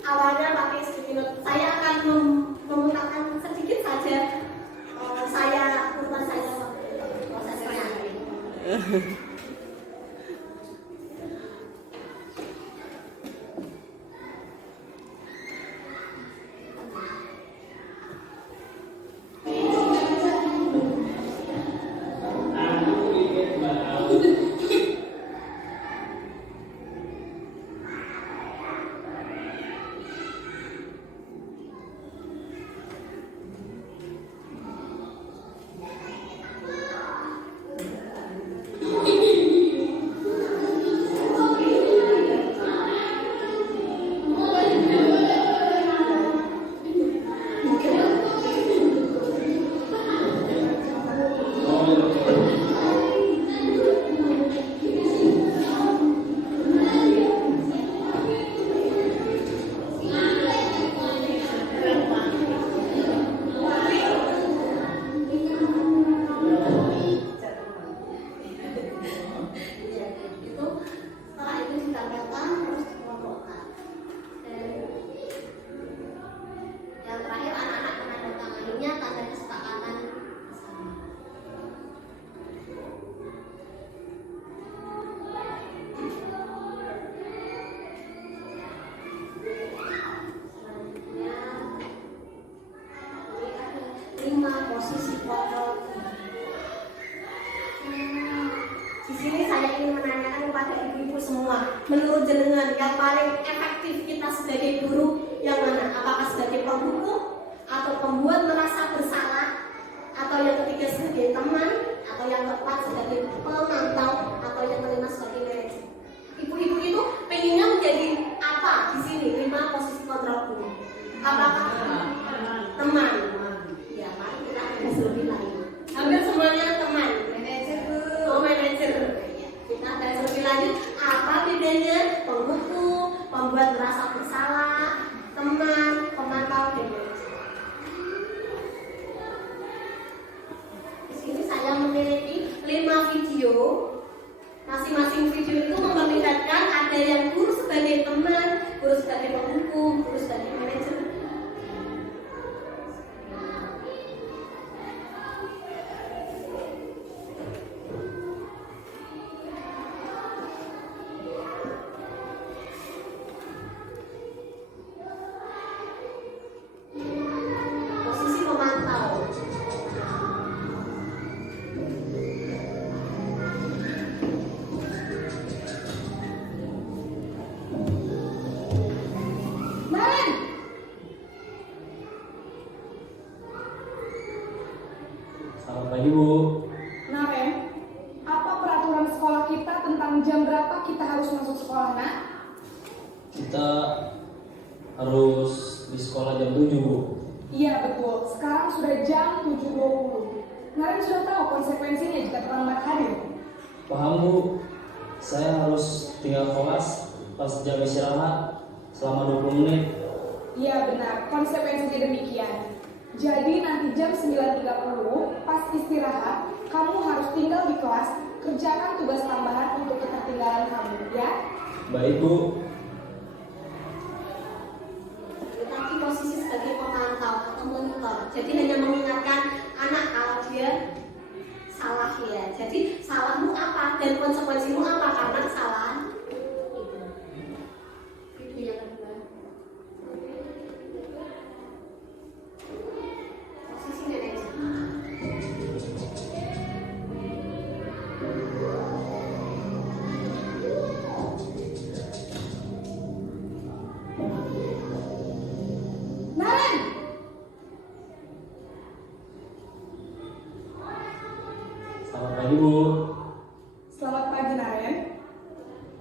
awalnya pakai sticky note. Saya akan memutarkan sedikit saja urutan saya prosesnya. sini saya ingin menanyakan kepada ibu-ibu semua, menurut jenengan yang paling efektif kita sebagai guru yang mana? Apakah sebagai pembuku atau pembuat merasa bersalah, atau yang ketiga sebagai teman, atau yang keempat sebagai pemantau, atau yang kelima sebagai manajer? Ibu-ibu itu pengennya menjadi apa di sini? 5 posisi kontrol guru. Apakah teman? Ya, mari kita tes lebih lanjut. Hampir semuanya teman. Manajer Bu. Oh, manajer. Ya, kita tes lebih lanjut. Apa bedanya pembuku, pembuat merasa bersalah, teman, pemantau, dan manajer? Di sini saya memiliki 5 video. Masing-masing video itu memperlihatkan ada yang guru sebagai teman, guru sebagai pembuku, guru sebagai manajer. Posisi pemantau. Maren, Selamat pagi Bu. Naren, apa peraturan sekolah kita tentang jam berapa kita harus masuk sekolah, nak? Kita harus di sekolah jam 7 Bu. Iya betul, sekarang sudah jam 7.20. Naren sudah tahu konsekuensinya jika terlambat hadir. Paham Bu. Saya harus tinggal kelas pas jam istirahat selama 20 menit. Iya benar, konsekuensinya demikian. Jadi nanti jam 9.30 pas istirahat, kamu harus tinggal di kelas, kerjakan tugas tambahan untuk ketertinggalan kamu, ya? Baik Bu. tetapi posisi sebagai pemantau atau monitor. Jadi hanya mengingatkan anak kalau dia salah ya. Jadi salahmu apa dan konsekuensimu apa karena kesalahan itu. Itu yang kedua. Posisi manajer. Naren! Selamat pagi Bu. Selamat pagi, Naren.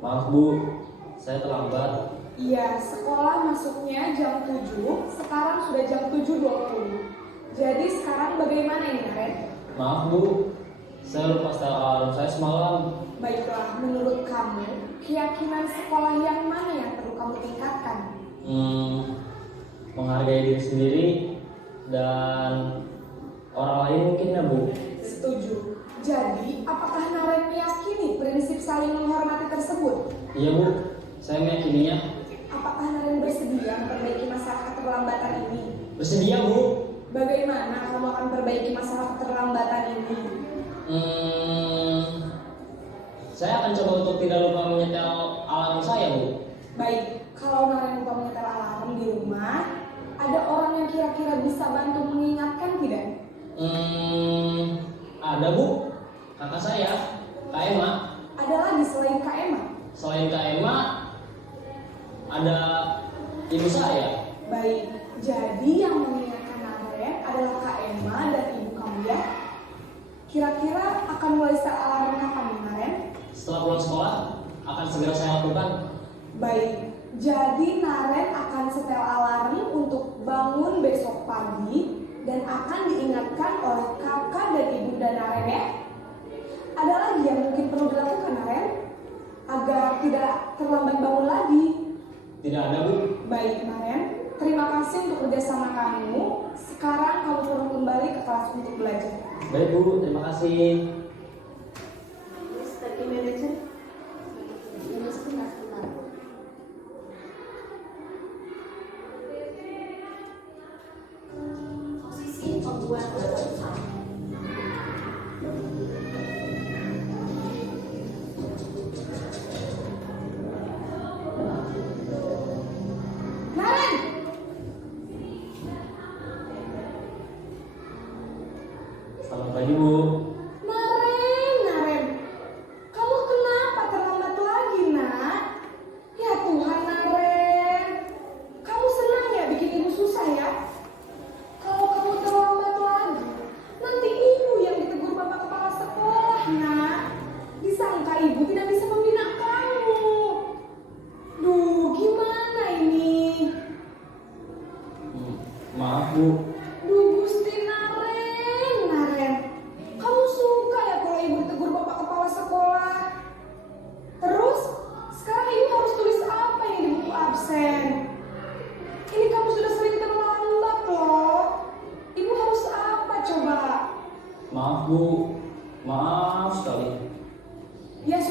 Maaf Bu, saya terlambat. Iya, sekolah masuknya jam 7, sekarang sudah jam 7.20. Jadi sekarang bagaimana ini, Naren? Maaf Bu, saya lupa setel alarm saya semalam. Baiklah, menurut kamu, keyakinan sekolah yang mana yang perlu kamu tingkatkan? Menghargai diri sendiri dan orang lain mungkin ya Bu. Setuju. Jadi, apakah Naren meyakini prinsip saling menghormati tersebut? Iya Bu, saya meyakininya. Apakah Naren bersedia memperbaiki masalah keterlambatan ini? Bersedia Bu. Bagaimana kamu akan perbaiki masalah keterlambatan ini? Saya akan coba untuk tidak lupa menyetel alarm saya Bu. Baik, kalau Naren lupa menyetel alarm di rumah, ada orang yang kira-kira bisa bantu mengingatkan tidak? Ada Bu, kakak saya, Kak Emma. Ada lagi selain Kak Emma? Selain Kak Emma, ada ibu saya. Baik, jadi yang mengingatkan Naren adalah Kak Emma dan ibu kamu ya? Kira-kira akan mulai setel alarm kapan nih, Naren? Setelah pulang sekolah, akan segera saya lakukan. Baik, jadi Naren akan setel alarm untuk bangun besok pagi dan akan diingatkan oleh kakak dan ibunda Naren ya. Ada lagi yang mungkin perlu dilakukan Naren agar tidak terlambat bangun lagi. Tidak ada Bu. Baik Naren, terima kasih untuk kerjasama kamu. Sekarang kamu perlu kembali ke kelas untuk belajar. Baik Bu, terima kasih. Sebagai manajer. Ini sebentar. Posisi pembuat keputusan. Naren! Selamat pagi Bu. Naren!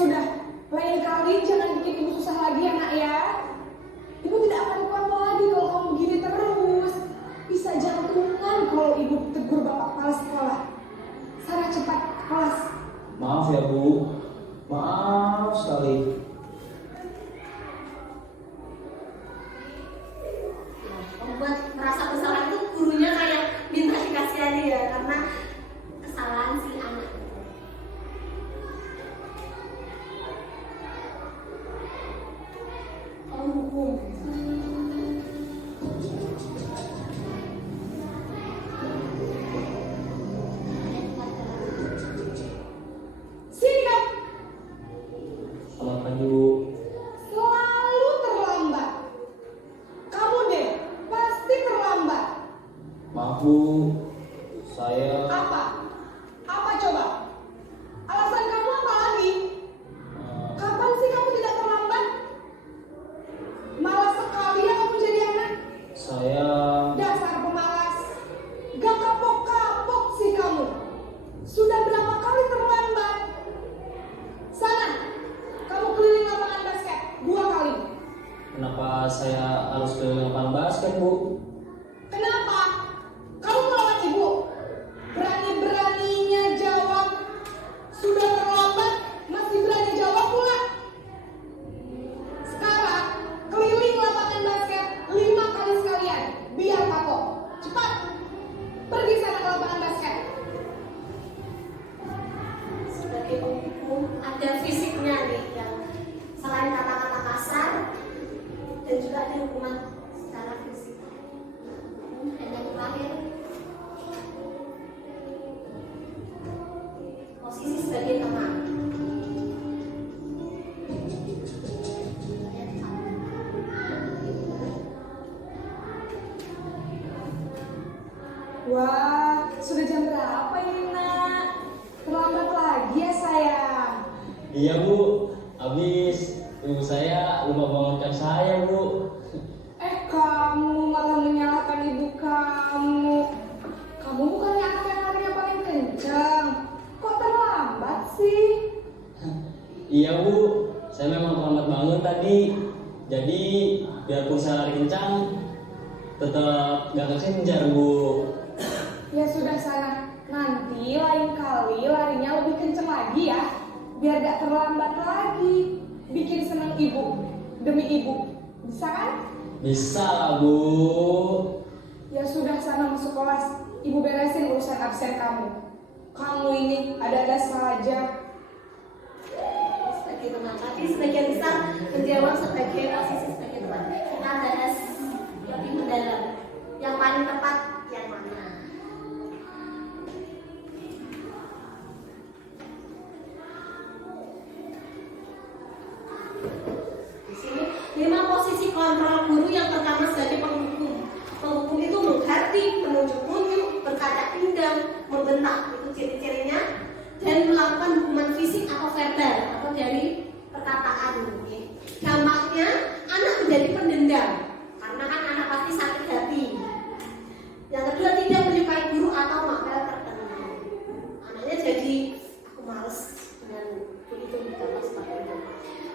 sudah, lain kali jangan bikin ibu susah lagi ya nak ya. Ibu tidak akan kuat lagi kalau kamu begini terus. Bisa jantungan kalau ibu tegur bapak kepala sekolah. Sarah cepat ke kelas. Maaf ya Bu, maaf sekali. Membuat merasa bersalah itu gurunya kayak minta dikasihani ya, karena kesalahan si anak. Kalau hukum Sini kau, Selamat pagi Bu. selalu terlambat. Kamu deh, pasti terlambat. Maaf Bu, saya Apa? Apa coba? Alasan kamu apa lagi? Kapan sih kamu tidak terlambat? Malas sekali ya kamu jadi anak. saya Dasar pemalas. Gak kapok-kapok sih kamu. Sudah berapa kali terlambat? Sana, kamu keliling lapangan basket 2 kali. kenapa saya harus ke lapangan basket Bu? Kenapa? Kamu melawan ibu? Berani-beraninya jawab. Sudah terlambat, masih berani jawab pula. Sekarang, keliling lapangan basket 5 kali sekalian. Biar kapok. Cepat. Pergi sana ke lapangan basket. sebagai penghukum ada fisiknya nih, yang selain kata-kata kasar dan juga ada hukuman secara fisik. Dan yang terakhir, posisi sebagai teman. Wah, sudah jam berapa ini nak? Terlambat lagi ya sayang. Iya Bu, habis ibu saya lupa bangunkan saya Bu. Kamu malah menyalahkan ibu kamu. Kamu bukannya anak yang larinya paling kencang. Kok terlambat sih? Iya Bu, saya memang terlambat bangun tadi. Jadi biarpun saya lari kencang, tetap gak kekejar Bu. Ya sudah sana. Nanti lain kali larinya lebih kencang lagi ya. Biar gak terlambat lagi. Bikin senang ibu. Demi ibu. Bisa kan? Bisa lah Bu. Ya sudah sana masuk kelas. Ibu beresin urusan absen kamu. Kamu ini ada-ada saja. Sebagai teman, tapi sebagian besar menjawab sebagai posisi sebagai teman. Kita bahas lebih mendalam. Yang paling tepat yang mana? Di sini 5 posisi kontrol guru yang pertama sebagai penghukum. Penghukum itu mengganti, menunjuk-nunjuk, berkata pinggang, membentak, itu ciri-cirinya, dan melakukan hukuman fisik atau verbal atau dari perkataan. Dampaknya anak menjadi pendendam karena kan anak pasti sakit hati. Yang kedua, tidak menyukai guru atau mapel tertentu. Anaknya jadi aku males dengan itu seperti itu.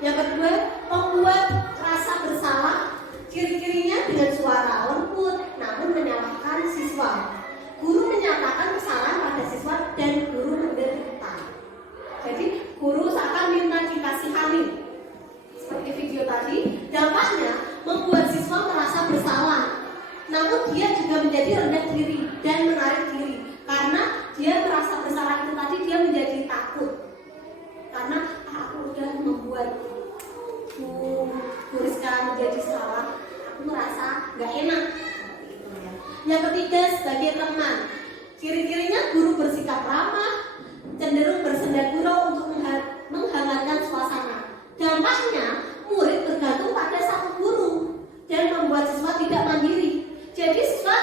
Yang kedua, membuat rasa bersalah. Ciri-cirinya dengan suara lembut namun menyalahkan siswa. Guru menyatakan kesalahan pada siswa dan guru menderita. Jadi guru seakan minta dikasihani. Seperti video tadi, dampaknya membuat siswa merasa bersalah. Namun dia juga menjadi rendah diri dan menarik diri. Karena dia merasa bersalah itu tadi, dia menjadi takut. Karena aku udah membuat Bu Rizka menjadi salah, aku merasa gak enak. Yang ketiga, sebagai teman. Ciri-cirinya guru bersikap ramah, cenderung bersenda gurau untuk menghangatkan suasana. Dampaknya murid bergantung pada satu guru dan membuat siswa tidak mandiri. Jadi siswa,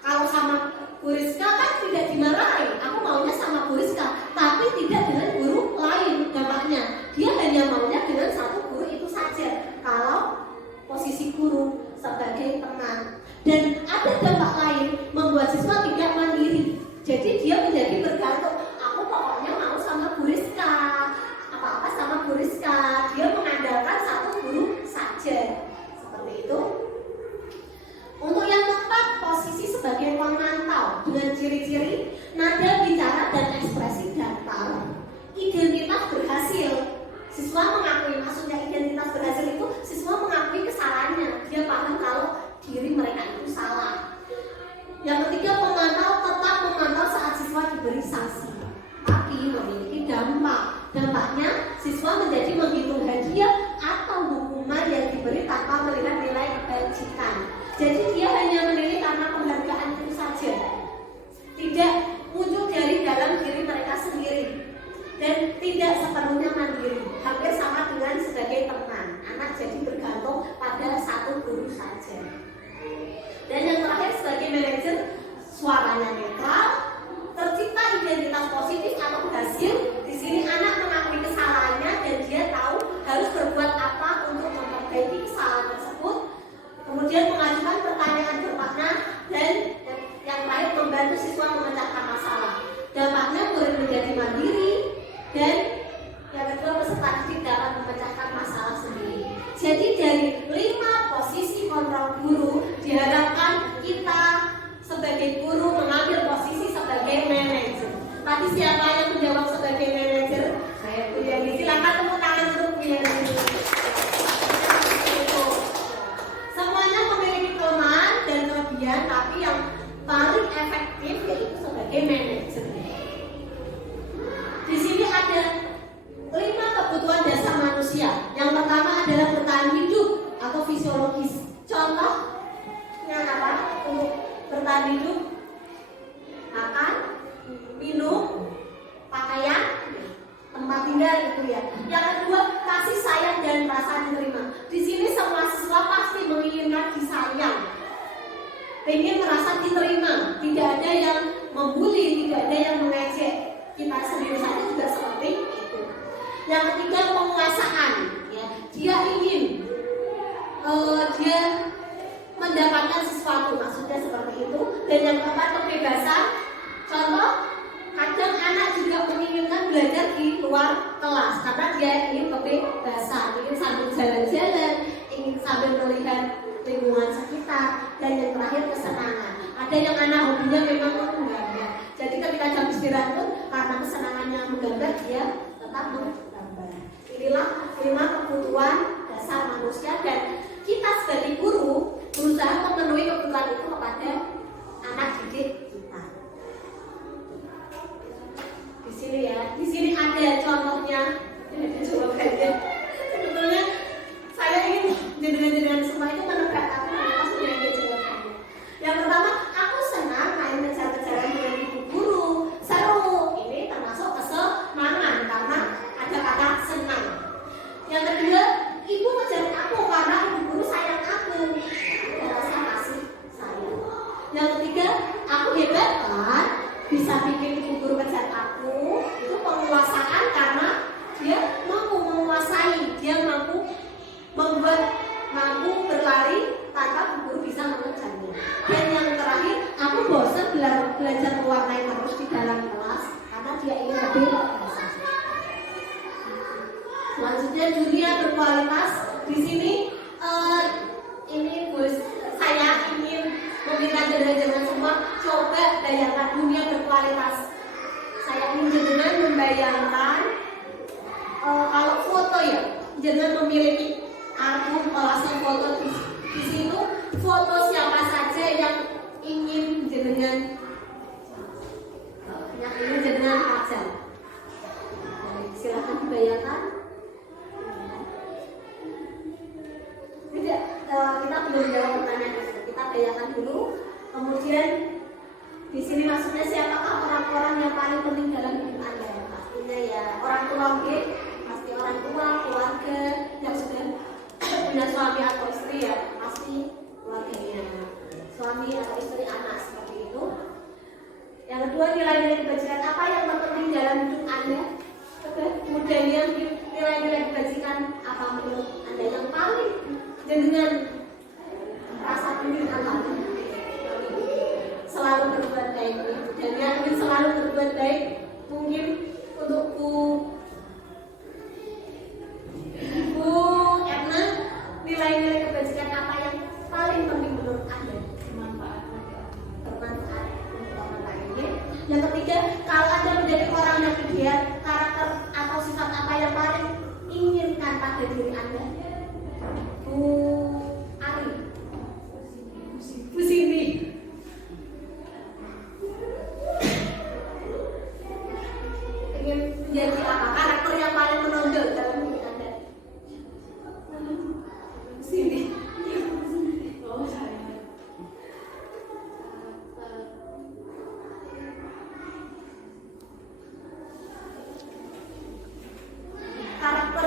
kalau sama Bu Rizka kan tidak dimarahi. Aku maunya sama Bu Rizka, tapi tidak dengan guru lain. Dampaknya dia hanya maunya dengan satu guru itu saja. Kalau posisi guru sebagai teman. Dan ada dampak lain, membuat siswa tidak mandiri. Jadi dia menjadi bergantung. Aku pokoknya mau sama Bu Rizka, apa-apa sama Bu Rizka, dia mengandalkan satu guru saja. Seperti itu. Untuk yang tepat posisi sebagai pemantau dengan ciri-ciri nada bicara dan ekspresi datar, identitas berhasil. Siswa mengakui, maksudnya identitas berhasil itu siswa mengakui kesalahannya. Dia paham kalau diri mereka itu salah. Yang ketiga, pemantau tetap memantau saat siswa diberi sanksi, tapi memiliki dampak. Dampaknya siswa menjadi menghitung hadiah atau hukuman yang diberi tanpa melihat nilai kebajikan. Jadi dia hanya menilai karena penghargaan itu saja, tidak muncul dari dalam diri mereka sendiri dan tidak sepenuhnya mandiri. Hampir sama dengan sebagai teman, anak jadi bergantung pada satu guru saja. Dan yang terakhir, sebagai manajer, suaranya netral, tercipta identitas positif atau berhasil. Di sini anak mengakui kesalahannya dan dia tahu harus berbuat apa untuk memperbaiki kesalahan tersebut. Kemudian mengajukan pertanyaan bermakna dan yang terakhir membantu siswa memecahkan masalah. Dampaknya murid menjadi mandiri dan yang kedua peserta didik dapat memecahkan masalah sendiri. Jadi dari 5 posisi kontrol guru diharapkan kita sebagai guru mengambil posisi sebagai manajer. Tadi siapa yang menjawab sebagai manajer? Saya Bu Yani. Silakan tepuk tangan untuk Bu Yani. Semuanya memiliki kelemahan dan kelebihan, tapi yang paling efektif yaitu sebagai manajer. Di sini ada 5 kebutuhan dasar manusia. Yang pertama adalah bertahan hidup atau fisiologis. Contohnya apa? Untuk bertahan hidup, makan, minum, pakaian, tempat tinggal itu ya. Yang kedua, kasih sayang dan rasa diterima. Di sini semua siswa pasti menginginkan disayang, pengen merasa diterima, tidak ada yang membuli, tidak ada yang mengejek. Kita sendiri saja juga seperti itu. Yang ketiga, penguasaan. Ya, dia ingin dia mendapatkan sesuatu, maksudnya seperti itu. Dan yang keempat, kebebasan. Contoh, kadang anak juga menginginkan belajar di luar kelas karena dia ingin kebebasan, ingin sambil jalan-jalan, ingin sambil melihat lingkungan sekitar. Dan yang terakhir, kesenangan. Ada yang anak hobinya memang menggambar. Jadi ketika jam istirahat pun karena kesenangannya menggambar, dia tetap menggambar. Inilah 5 kebutuhan dasar manusia dan kita sebagai guru berusaha memenuhi kebutuhan itu kepada anak didik kita. Di sini ya, di sini ada contohnya. Jawabannya. Sebetulnya saya ingin jenengan semua itu menebak apa maksudnya ada jawabannya. Yang pertama, aku senang main kejar-kejaran dengan ibu guru, seru. Ini termasuk kesenangan karena ada kata senang. Yang kedua, ibu ngejar aku karena ibu guru sayang aku. Ada rasa kasih sayang. Yang ketiga, aku hebat kan, bisa bikin ibu guru ngejar aku. Itu penguasaan karena dia mampu menguasai, dia mampu berlari tanpa ibu guru bisa mengejarnya. Dan yang terakhir, aku bosan belajar mewarnai terus di dalam kelas karena dia ingin lebih berprestasi. Selanjutnya, dunia berkualitas. Di sini ini bos, saya ingin meminta jenengan semua coba bayangkan dunia berkualitas. Saya ingin jenengan membayangkan kalau foto ya, jenengan memiliki album kolase foto di situ foto siapa saja yang ingin jenengan pajang. Silakan dibayangkan. Tidak, kita belum jawab pertanyaan itu. Kita bayangkan dulu. Kemudian di sini maksudnya siapakah orang-orang yang paling penting dalam hidup Anda? Pastinya ya orang tua, pasti orang tua, keluarga yang sudah punya suami atau istri ya, pasti keluarganya, suami atau istri, anak, seperti itu. Yang kedua, nilai-nilai kebajikan apa yang terpenting dalam hidup Anda? Kemudian nilai-nilai kebajikan apa menurut Anda yang paling dengan rasa ingin apa? Selalu berbuat baik, dan yang ingin selalu berbuat baik mungkin untuk Bu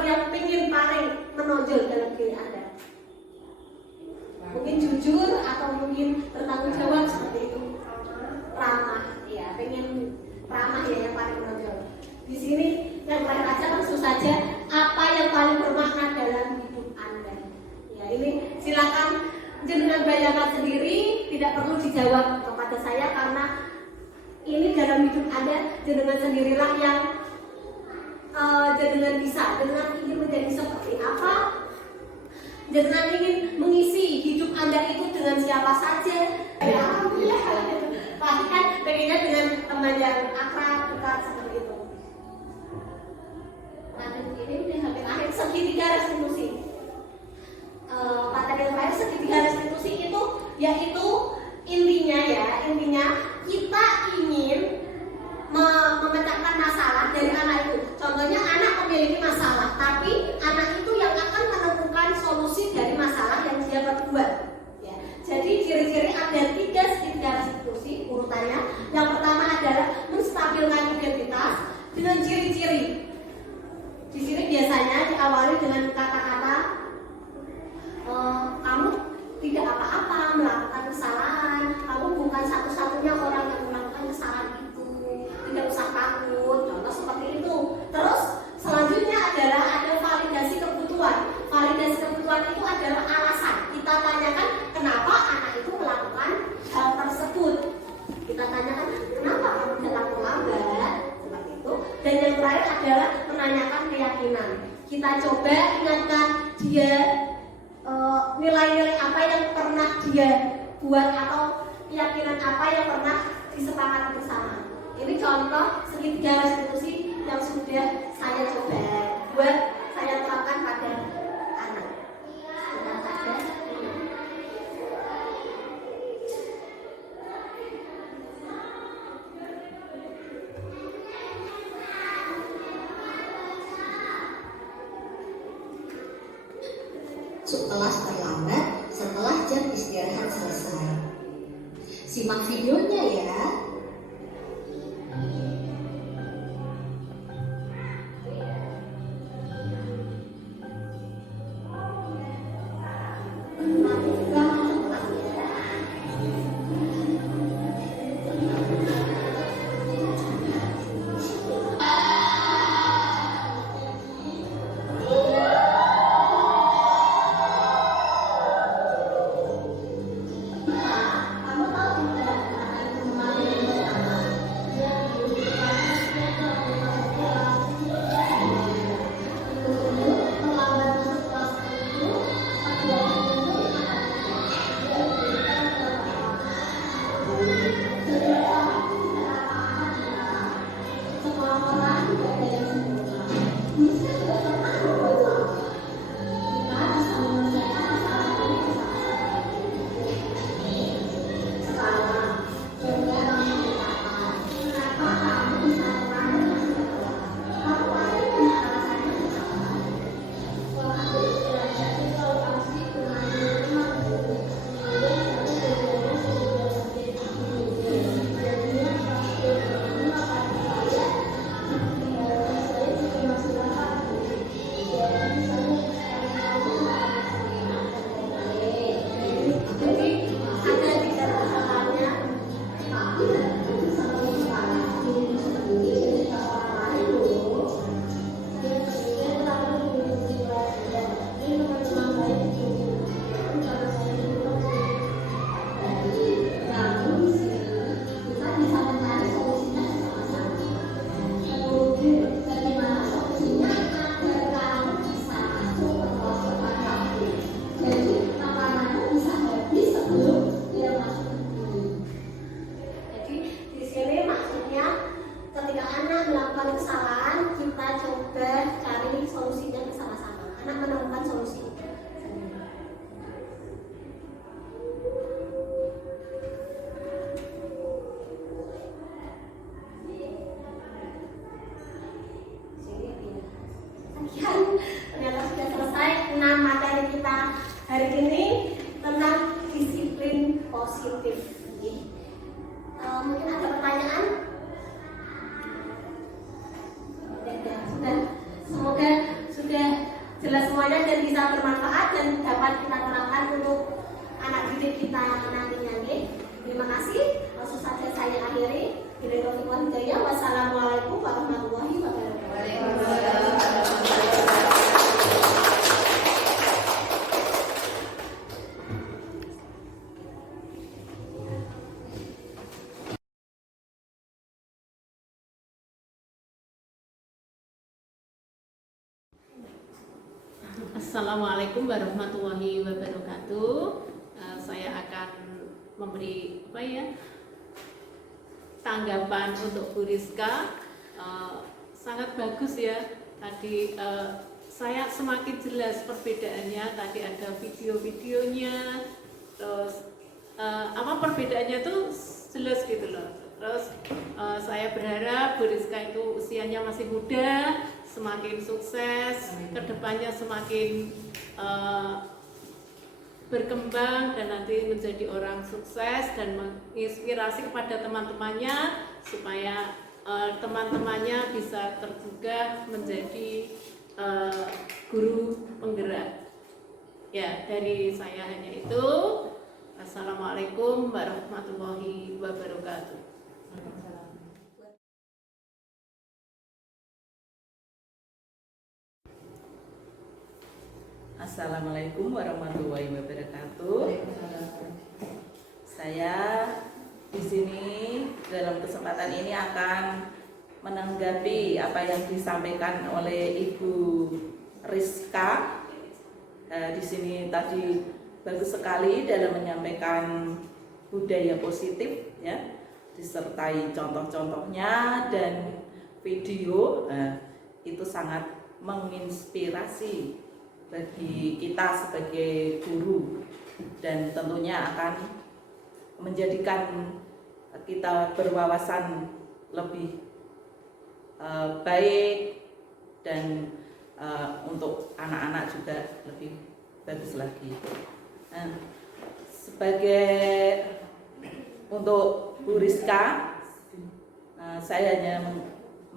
yang ingin paling menonjol dalam diri Anda? Mungkin jujur atau mungkin bertanggung jawab seperti itu. Ramah, ya, pengen ramah ya yang paling menonjol. Di sini yang paling aja langsung saja, apa yang paling bermakna dalam hidup Anda? Ya, ini silakan jenengan bayangkan sendiri, tidak perlu dijawab kepada saya karena ini dalam hidup Anda jenengan sendirilah yang jenengan bisa, jenengan ingin menjadi seperti apa? Jenengan ingin mengisi hidup Anda itu dengan siapa saja? Ya, alhamdulillah. Pasti kan pengennya dengan teman yang akrab, dekat seperti itu. Nah, ini udah hampir akhir segitiga restitusi. Materi yang terakhir segitiga restitusi itu yaitu intinya kita ingin memecahkan masalah dari anak itu. Contohnya anak memiliki masalah, tapi anak itu yang akan menemukan solusi dari masalah yang dia perbuat. Ya. Jadi ciri-ciri ada 3 segitiga restitusi urutannya. Yang pertama adalah menstabilkan identitas dengan ciri-ciri. Di sini biasanya diawali dengan kata-kata kamu tidak apa-apa melakukan kesalahan, kamu bukan satu-satunya orang yang melakukan kesalahan itu, tidak usah takut, contoh seperti itu. Terus selanjutnya adalah ada validasi kebutuhan. Validasi kebutuhan itu adalah alasan. Kita tanyakan kenapa anak itu melakukan hal tersebut. Kita tanyakan kenapa kamu datang terlambat, seperti itu. Dan yang terakhir adalah menanyakan keyakinan. Kita coba ingatkan dia nilai-nilai apa yang pernah dia buat atau keyakinan apa yang pernah disepakati bersama. Ini contoh segitiga restitusi yang sudah saya coba buat saya terapkan pada anak. Kelas terlambat setelah jam istirahat selesai. Simak videonya ya. Mungkin ada pertanyaan? Semoga sudah semuanya dan bisa bermanfaat dan dapat kita terapkan untuk anak didik kita nantinya. Terima kasih. Langsung saja saya akhiri. Wassalamualaikum warahmatullahi wabarakatuh. Assalamualaikum warahmatullahi wabarakatuh. Saya akan memberi tanggapan untuk Bu Rizka. Sangat bagus ya. Tadi saya semakin jelas perbedaannya. Tadi ada video-videonya. Terus apa perbedaannya tuh jelas gitu loh. Terus saya berharap Bu Rizka itu usianya masih muda, semakin sukses, kedepannya semakin berkembang dan nanti menjadi orang sukses dan menginspirasi kepada teman-temannya supaya teman-temannya bisa tergugah menjadi guru penggerak. Ya, dari saya hanya itu. Assalamualaikum warahmatullahi wabarakatuh. Assalamualaikum warahmatullahi wabarakatuh. Saya di sini dalam kesempatan ini akan menanggapi apa yang disampaikan oleh Ibu Rizka. Di sini tadi bagus sekali dalam menyampaikan budaya positif, ya, disertai contoh-contohnya dan video. Itu sangat menginspirasi bagi kita sebagai guru dan tentunya akan menjadikan kita berwawasan lebih baik dan untuk anak-anak juga lebih bagus lagi. Sebagai untuk Bu Rizka, saya hanya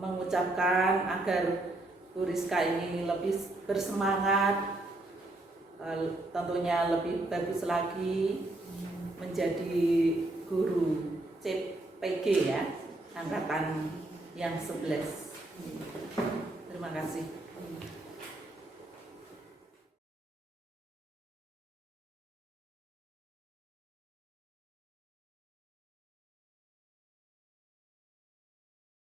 mengucapkan agar Bu Rizka ini lebih bersemangat, tentunya lebih bagus lagi menjadi guru CPG, ya, angkatan yang 11. Terima kasih.